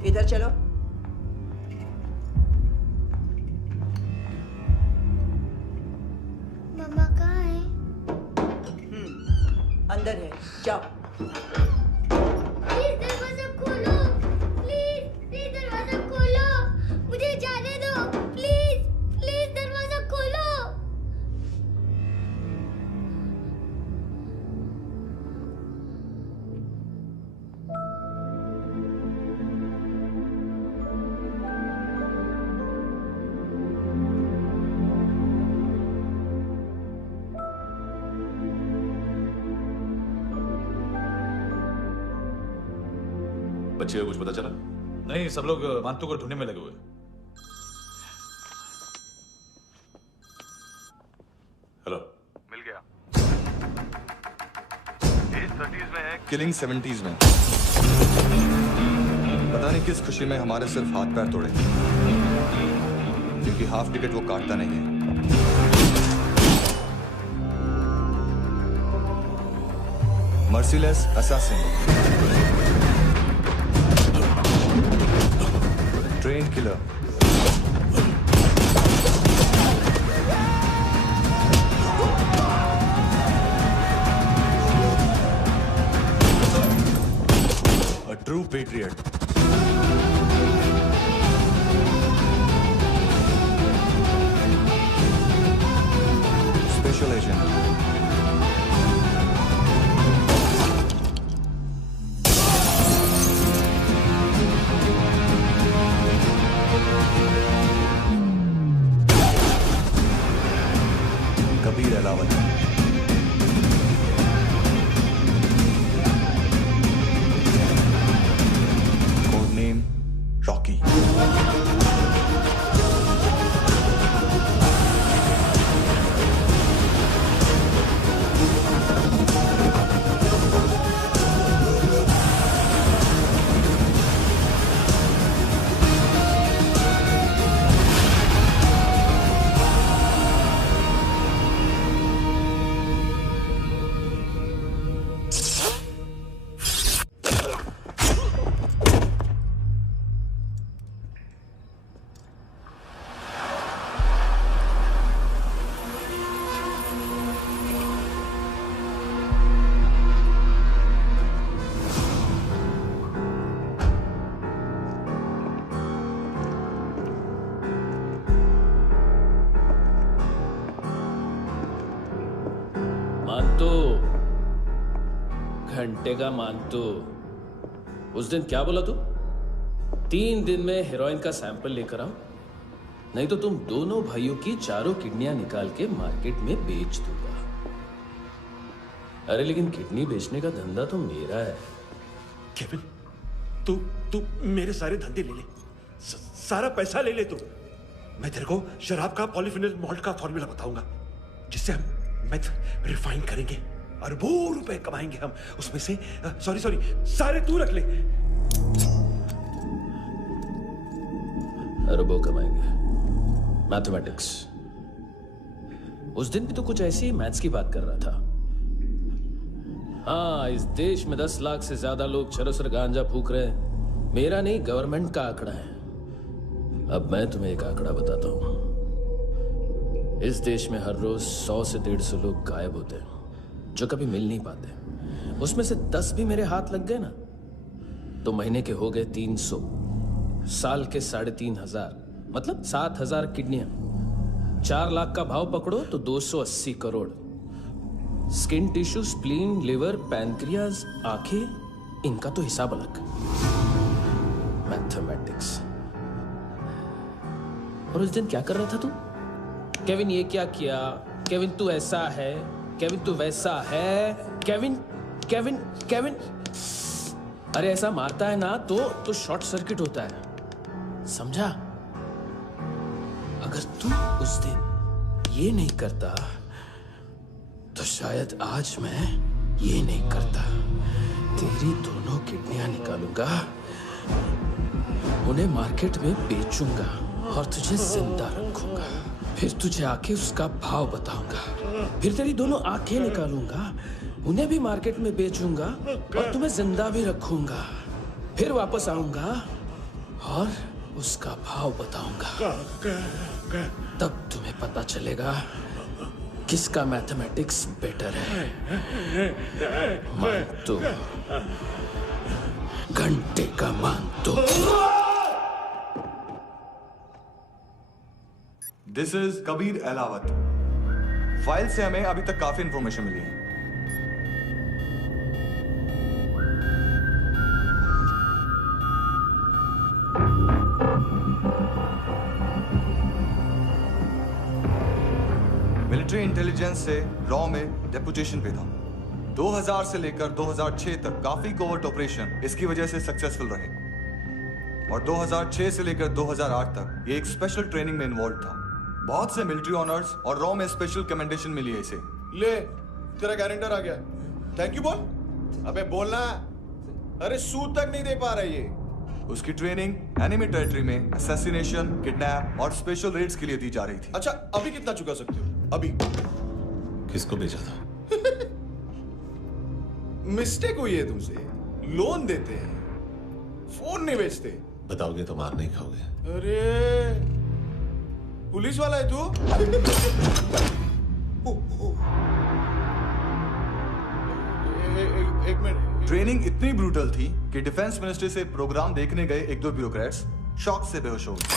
इधर चलो। मम्मा कहाँ है? अंदर है, जाओ। प्लीज दरवाजा खोलो, प्लीज दरवाजा खोलो, मुझे जाने दो। प्लीज दरवाजा खोलो। बच्चे को कुछ पता चला? नहीं, सब लोग मानतू को ढूंढने में लगे हुए। हेलो, मिल गया। एज 30s में है, किलिंग 70s में। पता नहीं किस खुशी में हमारे सिर्फ हाथ पैर तोड़े, क्योंकि हाफ टिकट वो काटता नहीं है। Merciless assassin, train killer, a true patriot. Special agent. Kabir Ahlawat. Code name Rocky. घंटे का मानतो। उस दिन क्या बोला तू? 3 दिन में हेरोइन का सैंपल लेकर आओ, नहीं तो तुम दोनों भाइयों की चारों किडनियां निकाल के मार्केट में बेच दूंगा। अरे लेकिन किडनी बेचने का धंधा तो मेरा है। केविन, तू मेरे सारे धंधे ले ले, सारा पैसा ले ले तू। मैं तेरे को शराब का पॉलीफिनल मॉल्ट का फॉर्मूला बताऊंगा, जिससे हम मेथ रिफाइन करेंगे, अरबों रुपए कमाएंगे हम उसमें से। सॉरी सारे तू रख ले। अरबों कमाएंगे, मैथमेटिक्स। उस दिन भी तो कुछ ऐसी ही मैथ्स की बात कर रहा था। हाँ, इस देश में 10 लाख से ज्यादा लोग चरस और गांजा फूक रहे हैं। मेरा नहीं, गवर्नमेंट का आंकड़ा है। अब मैं तुम्हें एक आंकड़ा बताता हूं। इस देश में हर रोज 100 से 150 लोग गायब होते हैं, जो कभी मिल नहीं पाते। उसमें से 10 भी मेरे हाथ लग गए ना, तो महीने के हो गए 300, साल के 3,500, मतलब 7,000 किडनियां। 4 लाख का भाव पकड़ो तो 280 crore. Skin tissue, spleen, liver, pancreas, आंखें, इनका तो हिसाब अलग। मैथमेटिक्स। और उस दिन क्या कर रहा था तू? केविन ये क्या किया, केविन तू ऐसा है, केविन तू वैसा है, केविन केविन केविन। अरे ऐसा मारता है ना तो शॉर्ट सर्किट होता है, समझा? अगर तू उस दिन ये नहीं करता तो शायद आज मैं ये नहीं करता। तेरी दोनों किडनियां निकालूंगा, उन्हें मार्केट में बेचूंगा और तुझे जिंदा रखूंगा। फिर तुझे आके उसका भाव बताऊंगा। फिर तेरी दोनों आंखें निकालूंगा, उन्हें भी मार्केट में बेचूंगा और तुम्हें जिंदा भी रखूंगा। फिर वापस आऊंगा और उसका भाव बताऊंगा। तब तुम्हें पता चलेगा किसका मैथमेटिक्स बेटर है। मानतो, घंटे का मानतो। This is Kabir Ahlawat. File से हमें अभी तक काफी इंफॉर्मेशन मिली है। मिलिट्री इंटेलिजेंस से रॉ में डेपुटेशन पे था। 2000 से लेकर 2006 तक काफी कोवर्ट ऑपरेशन इसकी वजह से सक्सेसफुल रहे, और 2006 से लेकर 2008 तक ये एक स्पेशल ट्रेनिंग में इन्वॉल्व था। बहुत से मिलिट्री ऑनर्स और रॉ में स्पेशल कमेंडेशन मिली है इसे। ले, तेरा गारंटर आ गया। थैंक यू बोल। अबे बोलना। अरे सूद तक नहीं दे पा रहा ये। उसकी ट्रेनिंग एनिमी टेरिटरी में असैसिनेशन, किडनैप और स्पेशल रेड्स के लिए दी जा रही थी। अच्छा, अभी कितना चुका सकते हो? अभी किसको भेजा था? मिस्टेक हुई है तुमसे। लोन देते हैं, फोन नहीं बेचते। बताओगे तो मार नहीं खाओगे। अरे पुलिस वाला है तू? एक मिनट। ट्रेनिंग इतनी ब्रूटल थी कि डिफेंस मिनिस्ट्री से प्रोग्राम देखने गए एक दो ब्यूरोक्रेट्स शॉक से बेहोश हो गए।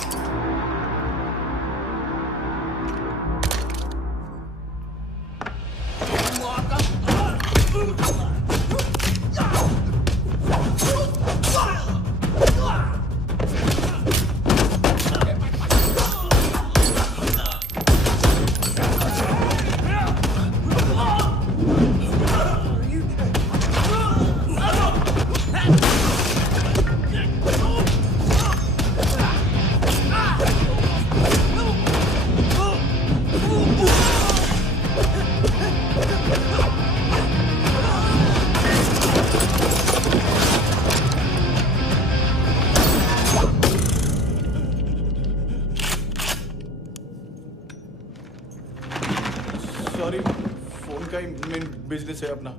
सॉरी, फोन का ही मेन बिजनेस है अपना।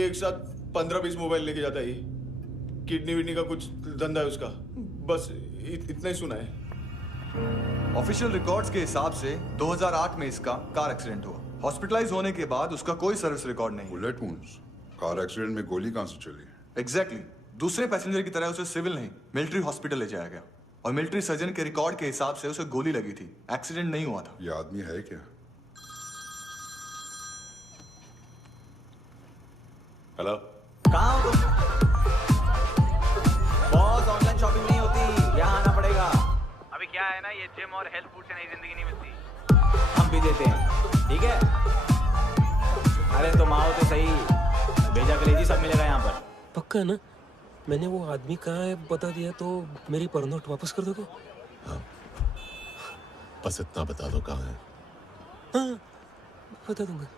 एक साथ 15-20 मोबाइल लेके जाता है ये। किडनी विडनी का कुछ धंधा है उसका। बस इतना ही सुना है। ऑफिशियल रिकॉर्ड्स के हिसाब से 2008 में इसका कार एक्सीडेंट हुआ। हॉस्पिटलाइज होने के बाद उसका कोई सर्विस रिकॉर्ड नहीं। Bullet wounds. कार एक्सीडेंट में गोली कहां से चली? एग्जैक्टली। दूसरे पैसेंजर की तरह उसे सिविल नहीं, मिलिट्री हॉस्पिटल ले जाया गया और मिलिट्री सर्जन के रिकॉर्ड के हिसाब से उसे गोली लगी थी। एक्सीडेंट नहीं हुआ था। ये आदमी है क्या? हेलो, कहाँ हो तुम? बॉस, ऑनलाइन शॉपिंग नहीं होती, यहाँ आना पड़ेगा। अभी क्या है ना, ये जिम और हेल्थ फूड से नई जिंदगी नहीं मिलती। हम भी देते हैं, ठीक है? अरे तुम आओ तो सही, भेजा करेगी, सब मिलेगा यहाँ पर। पक्का ना? मैंने वो आदमी कहाँ है बता दिया तो मेरी परनोट वापस कर दोगे? हाँ, बस इतना बता दो कहाँ है। हाँ, बता दूंगा।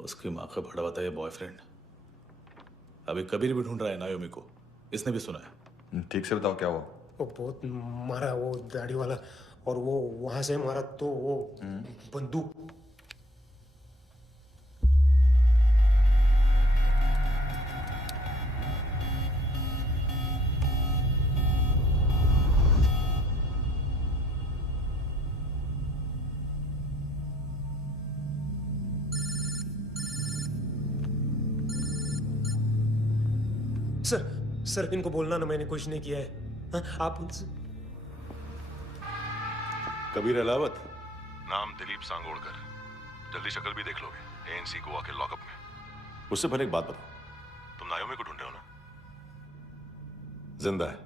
उसकी माँ का भड़ा बताया बॉयफ्रेंड अभी कबीर भी ढूंढ रहा है नायोमी को। इसने भी सुना है। ठीक से बताओ क्या हुआ? वो बहुत मारा, वो दाढ़ी वाला, और वो वहां से मारा तो वो बंदूक। सर इनको बोलना ना मैंने कुछ नहीं किया है। हाँ, आप उनसे। कबीर अलावत, नाम दिलीप सांगोड़कर। जल्दी शक्ल भी देख लोगे एएनसी गोवा के लॉकअप में। मुझसे पहले एक बात बताओ, तुम नायोमी को ढूंढ रहे हो ना? जिंदा है।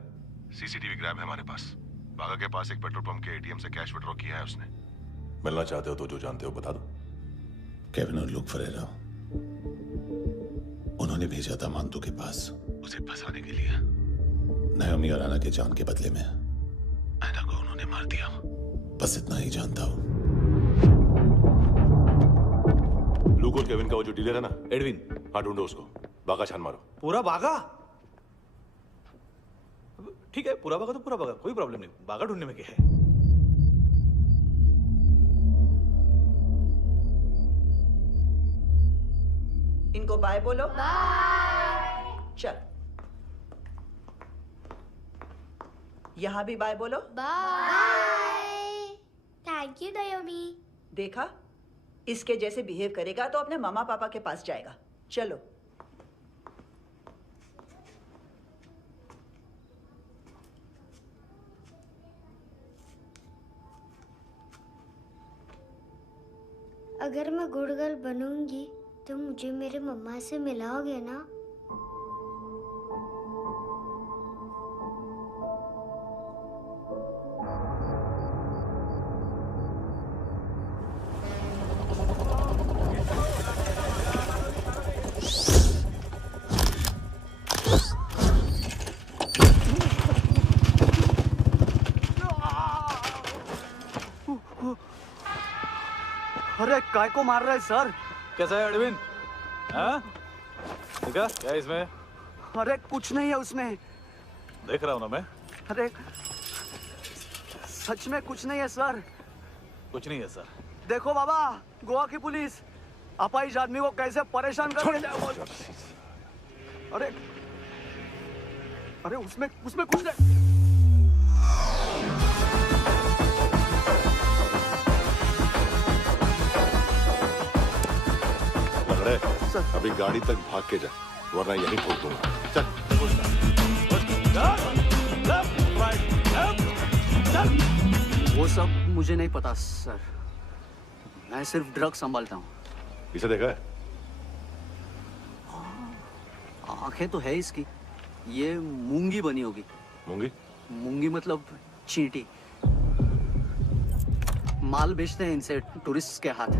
सीसीटीवी ग्रैब है हमारे पास। बागा के पास एक पेट्रोल पंप के एटीएम से कैश विड्रॉ किया है उसने। मिलना चाहते हो तो जो जानते हो बता दो। केविन और लुक फरेरा, उन्होंने भेजा था मांतू के पास उसे फंसाने के लिए। नायोमी और आना के जान के बदले में आना को उन्होंने मार दिया। बस इतना ही जानता हूं। लूक और केविन का वो जो डीलर है ना, एडविन, हाँ ढूंढो उसको। बागा छान मारो। पूरा बागा? ठीक है, पूरा बागा तो पूरा बागा, कोई प्रॉब्लम नहीं। बागा ढूंढने में क्या है? इनको बाय बोलो। बाय। चल, यहाँ भी बाय बोलो। बाय। Thank you नायोमी। देखा, इसके जैसे बिहेव करेगा तो अपने मामा पापा के पास जाएगा। चलो। अगर मैं गुड गर्ल बनूंगी तो मुझे मेरे मम्मा से मिलाओगे ना? अरे काय को मार रहा है सर? कैसा है अरविंद? हाँ? देखा क्या है इसमें? अरे कुछ नहीं है उसमें। देख रहा हूँ ना मैं। अरे सच में कुछ नहीं है सर। कुछ नहीं है सर। देखो बाबा, गोवा की पुलिस अपाहिज आदमी को कैसे परेशान कर रही है। अरे अरे उसमें कुछ नहीं। लग अभी गाड़ी तक भाग के जा, वरना यहीं ठोक दूंगा। चल। वो सब मुझे नहीं पता सर, मैं सिर्फ ड्रग संभालता हूँ। इसे देखा है? आंखें तो है इसकी, ये मूंगी बनी होगी। मूंगी? मूंगी मतलब चींटी। माल बेचते हैं इनसे टूरिस्ट के हाथ,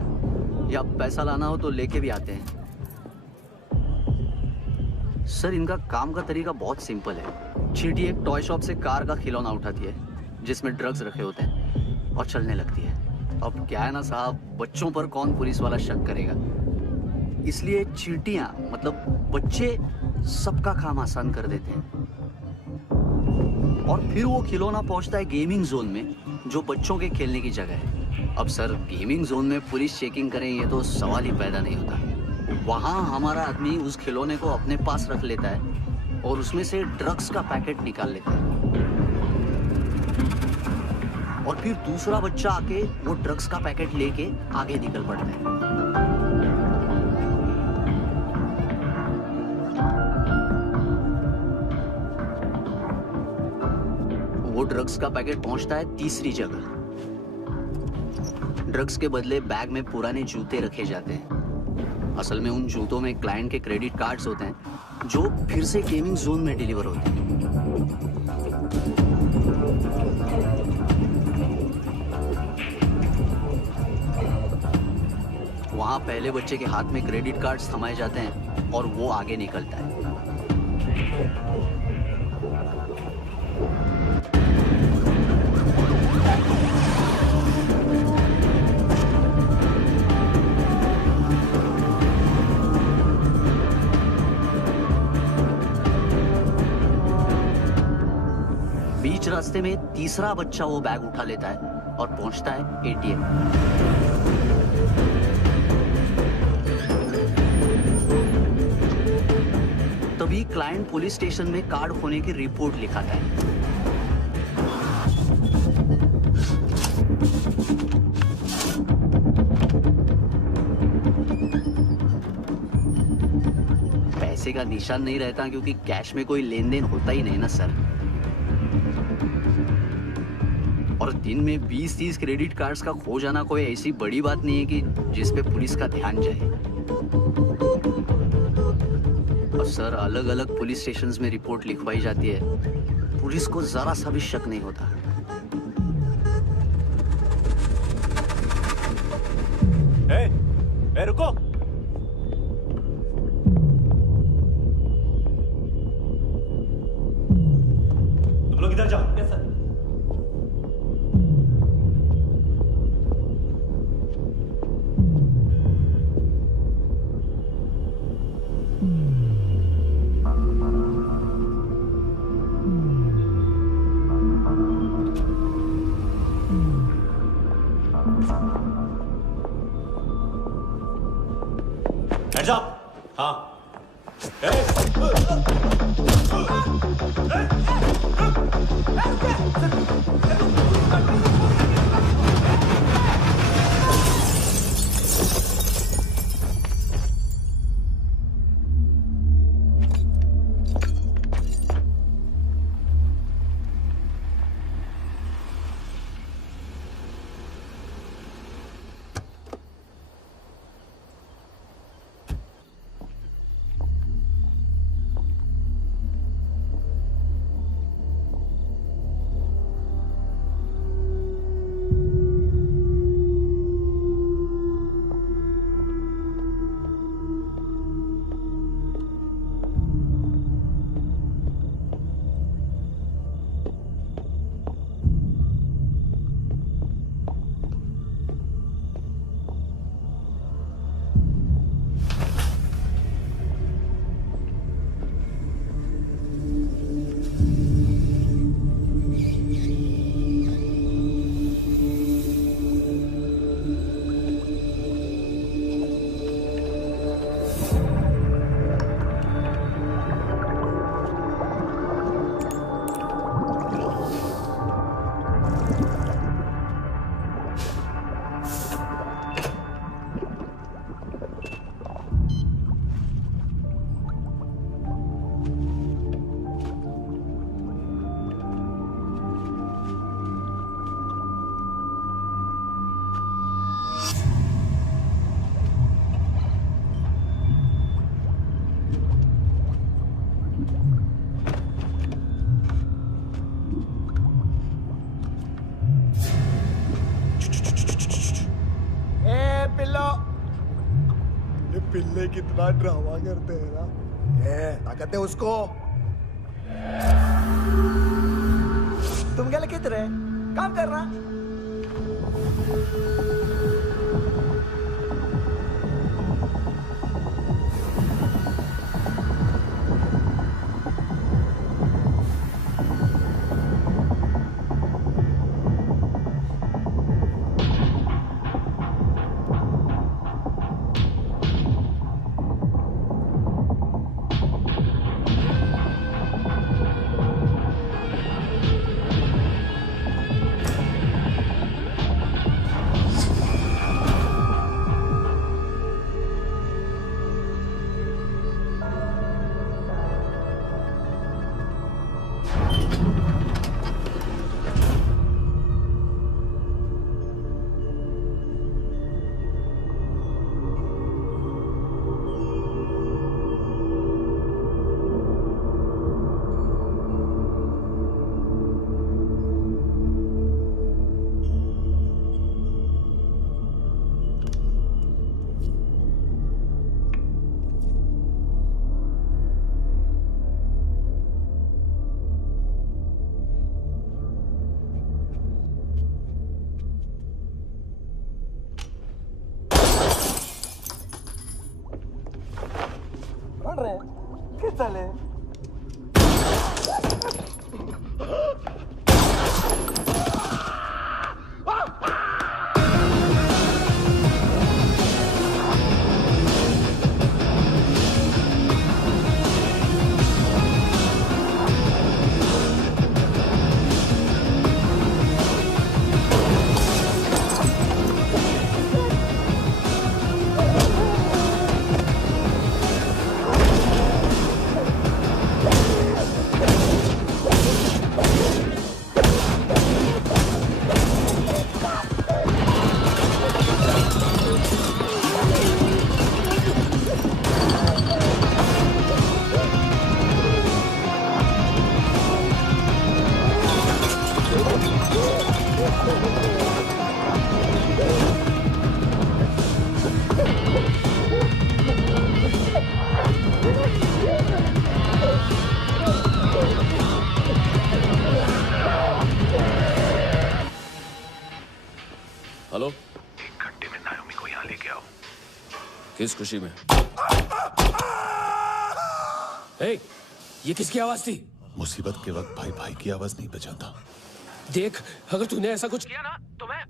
या पैसा लाना हो तो लेके भी आते हैं। सर इनका काम का तरीका बहुत सिंपल है। चींटी एक टॉय शॉप से कार का खिलौना उठाती है जिसमें ड्रग्स रखे होते हैं और चलने लगती है। अब क्या है ना साहब, बच्चों पर कौन पुलिस वाला शक करेगा, इसलिए चींटियां मतलब बच्चे सबका काम आसान कर देते हैं। और फिर वो खिलौना पहुंचता है गेमिंग जोन में, जो बच्चों के खेलने की जगह है। अब सर गेमिंग जोन में पुलिस चेकिंग करें ये तो सवाल ही पैदा नहीं होता। वहां हमारा आदमी उस खिलौने को अपने पास रख लेता है और उसमें से ड्रग्स का पैकेट निकाल लेता है, और फिर दूसरा बच्चा आके वो ड्रग्स का पैकेट लेके आगे निकल पड़ता है। वो ड्रग्स का पैकेट पहुंचता है तीसरी जगह। ड्रग्स के बदले बैग में पुराने जूते रखे जाते हैं। असल में उन जूतों में क्लाइंट के क्रेडिट कार्ड्स होते हैं जो फिर से गेमिंग जोन में डिलीवर होते हैं। वहां पहले बच्चे के हाथ में क्रेडिट कार्ड्स थमाए जाते हैं और वो आगे निकलता है। बीच रास्ते में तीसरा बच्चा वो बैग उठा लेता है और पहुंचता है एटीएम। तभी क्लाइंट पुलिस स्टेशन में कार्ड खोने की रिपोर्ट लिखाता है। पैसे का निशान नहीं रहता क्योंकि कैश में कोई लेन देन होता ही नहीं ना सर। और दिन में 20-30 क्रेडिट कार्ड्स का खो जाना कोई ऐसी बड़ी बात नहीं है कि जिस पे पुलिस का ध्यान जाए। और सर अलग अलग पुलिस स्टेशंस में रिपोर्ट लिखवाई जाती है, पुलिस को जरा सा भी शक नहीं होता। रुको, तुम लोग इधर जाओ। Yes sir. Hands up! हाँ। पिल्लो। ये पिल्ले कितना ड्रामा करते हैं ना। ताकत है उसको। तुम क्या लिखित रहे? काम कर रहा। हेलो, 1 घंटे में नायोमी को यहाँ लेके आओ। किस खुशी में? हे, ये किसकी आवाज थी? मुसीबत के वक्त भाई भाई की आवाज नहीं बचाता। देख, अगर तूने ऐसा कुछ किया ना तो मैं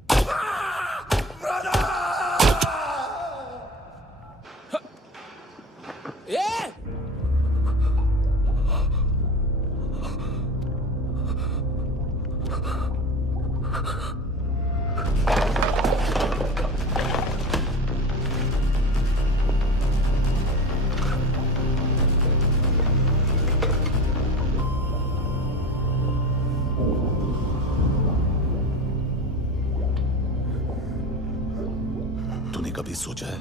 कभी सोचा है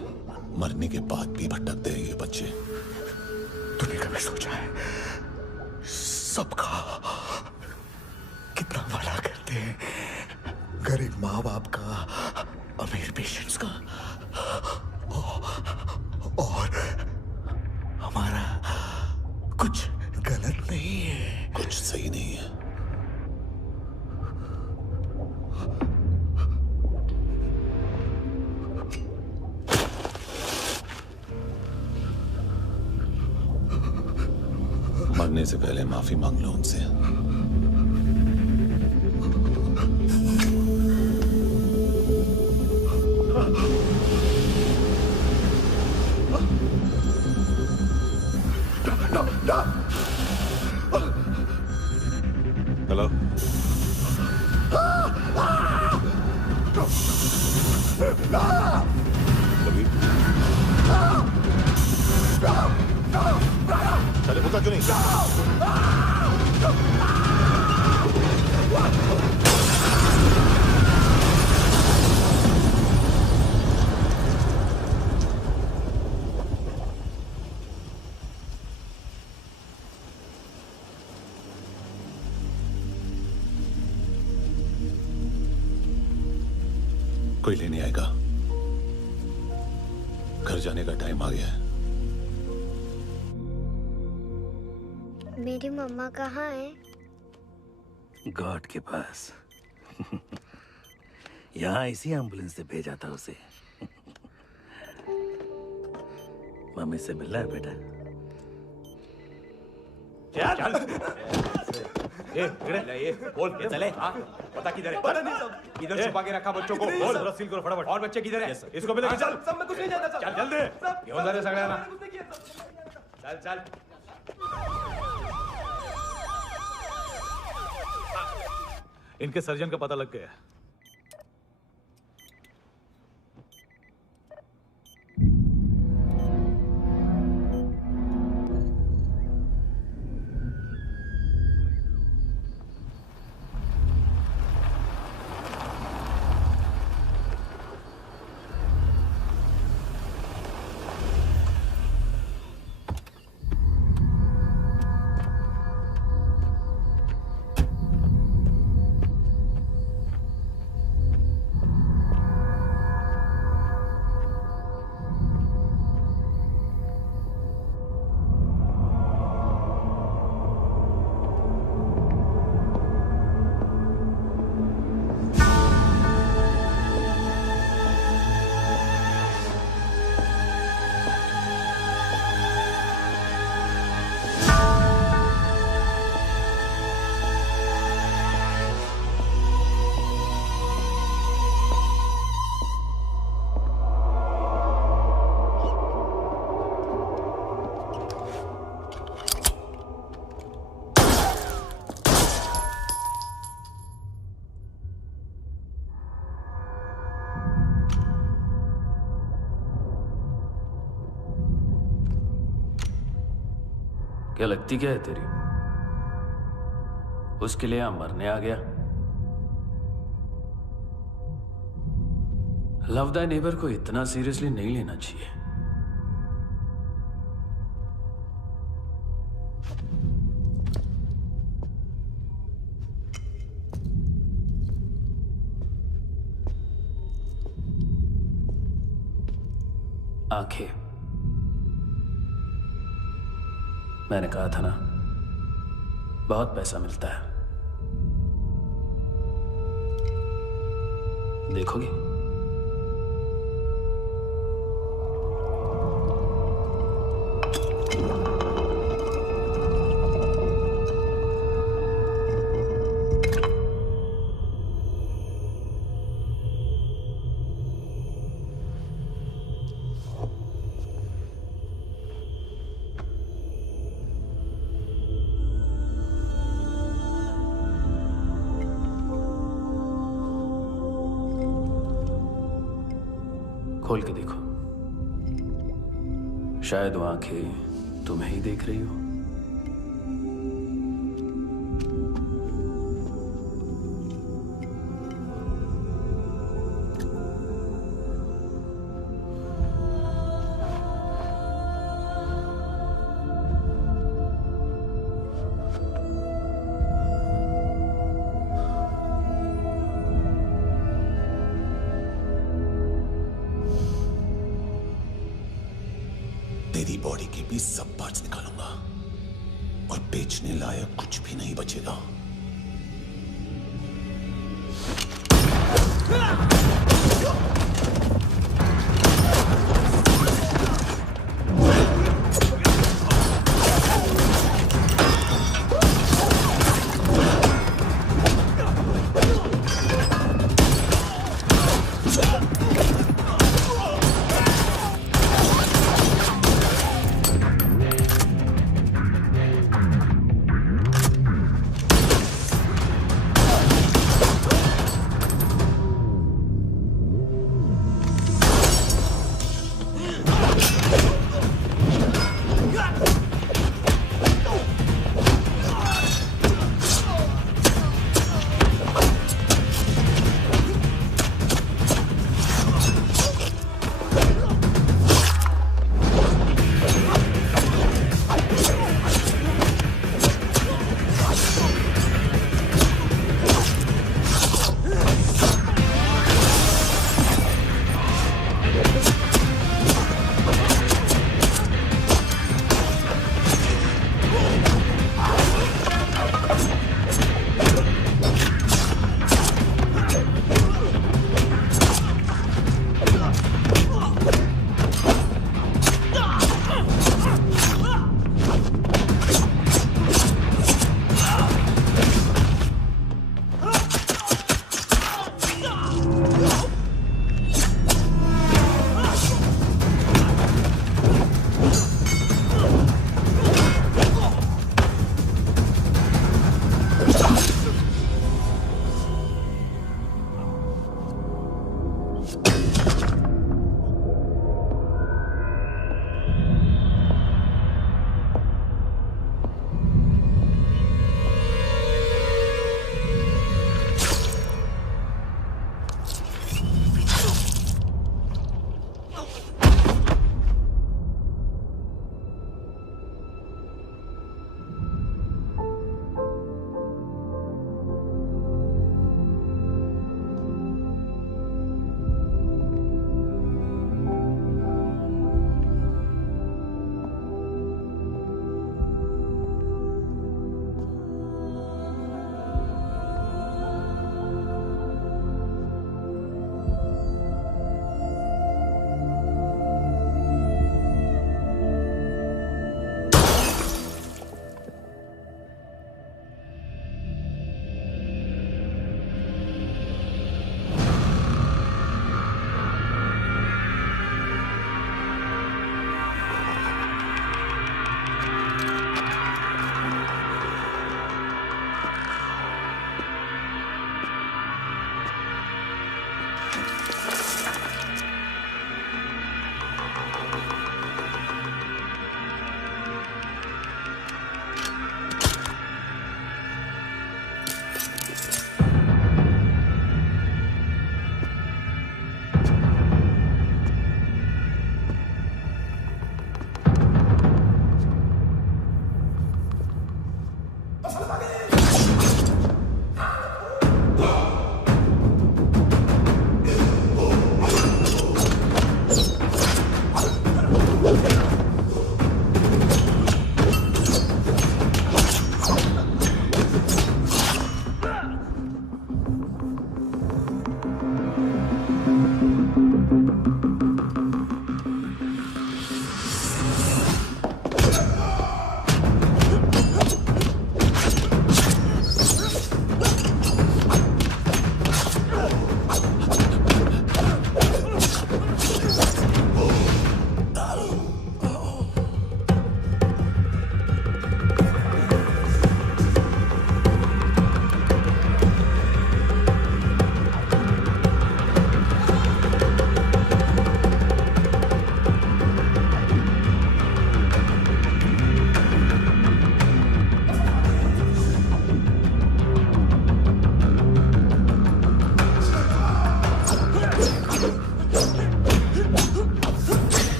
मरने के बाद भी भटकते हैं ये बच्चे? तूने कभी सोचा है सबका कितना भला करते हैं? गरीब माँ बाप का, अमीर पेशेंट्स का, और हमारा कुछ गलत नहीं है, कुछ सही नहीं है। मरने से पहले माफी मांग लो उनसे। हेलो, कभी चले होता क्यों नहीं? कोई लेने आएगा? घर जाने का टाइम आ गया है। मेरी मम्मा कहाँ है? गॉड के पास। यहाँ इसी एम्बुलेंस से भेजा था उसे। मम्मी से मिलना है बेटा। चल। ये बोल के चले। पता किधर है? पता नहीं सब। इधर छुपा के रखा बच्चों को। बोल। जरा सील करो फटाफट। और बच्चे किधर है? इसको भी लेके चल। सब में कुछ नहीं जानता। चल जल्दी। घेऊन जा रे सगळ्यांना। चल चल। इनके सर्जन का पता लग गया। क्या लगती क्या है तेरी? उसके लिए यहां मरने आ गया? लव द नेबर को इतना सीरियसली नहीं लेना चाहिए। आंखें, मैंने कहा था ना, बहुत पैसा मिलता है। देखोगे? खोल के देखो, शायद वो आंखें तुम्हें ही देख रही हो। तेरी बॉडी के भी सब पार्ट्स निकालूंगा और बेचने लायक कुछ भी नहीं बचेगा।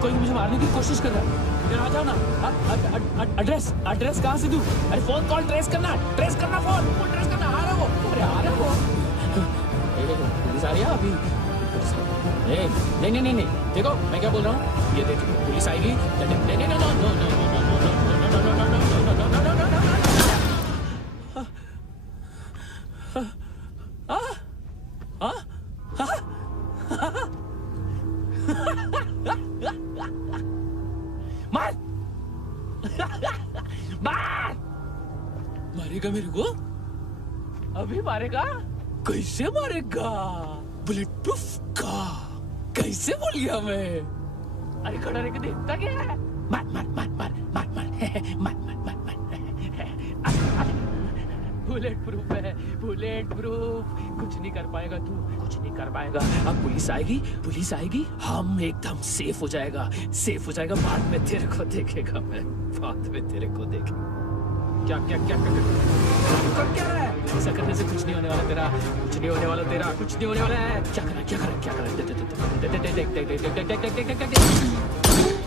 कोई मुझे मारने की कोशिश कर रहा है। आ जाओ ना। एड्रेस कहाँ से दूं? अरे फोन कॉल ट्रेस करना फोन ट्रेस करना। आ रहा वो, अरे आ रहा वो। पुलिस आ रही है अभी? नहीं देखो मैं क्या बोल रहा हूँ, ये देखो पुलिस आएगी। मार मारेगा मेरे को? अभी मारेगा? कैसे मारेगा? बुलेट प्रूफ का कैसे बोल गया मैं? अरे खड़ा रह के देखता क्या है? मार मार मार मार मार मार मार मार मार बुलेट प्रूफ है, बुलेट प्रूफ। कुछ नहीं कर पाएगा तू, कुछ नहीं कर पाएगा। अब पुलिस आएगी, हम एकदम सेफ हो जाएगा। बाद में तेरे को देखेगा मैं, बाद में तेरे को देखेगा। क्या क्या क्या क्या क्या रहा है? ऐसा करने से कुछ नहीं होने वाला तेरा, कुछ नहीं होने वाला तेरा, कुछ नहीं होने वाला है। क्या कर रहा है? देख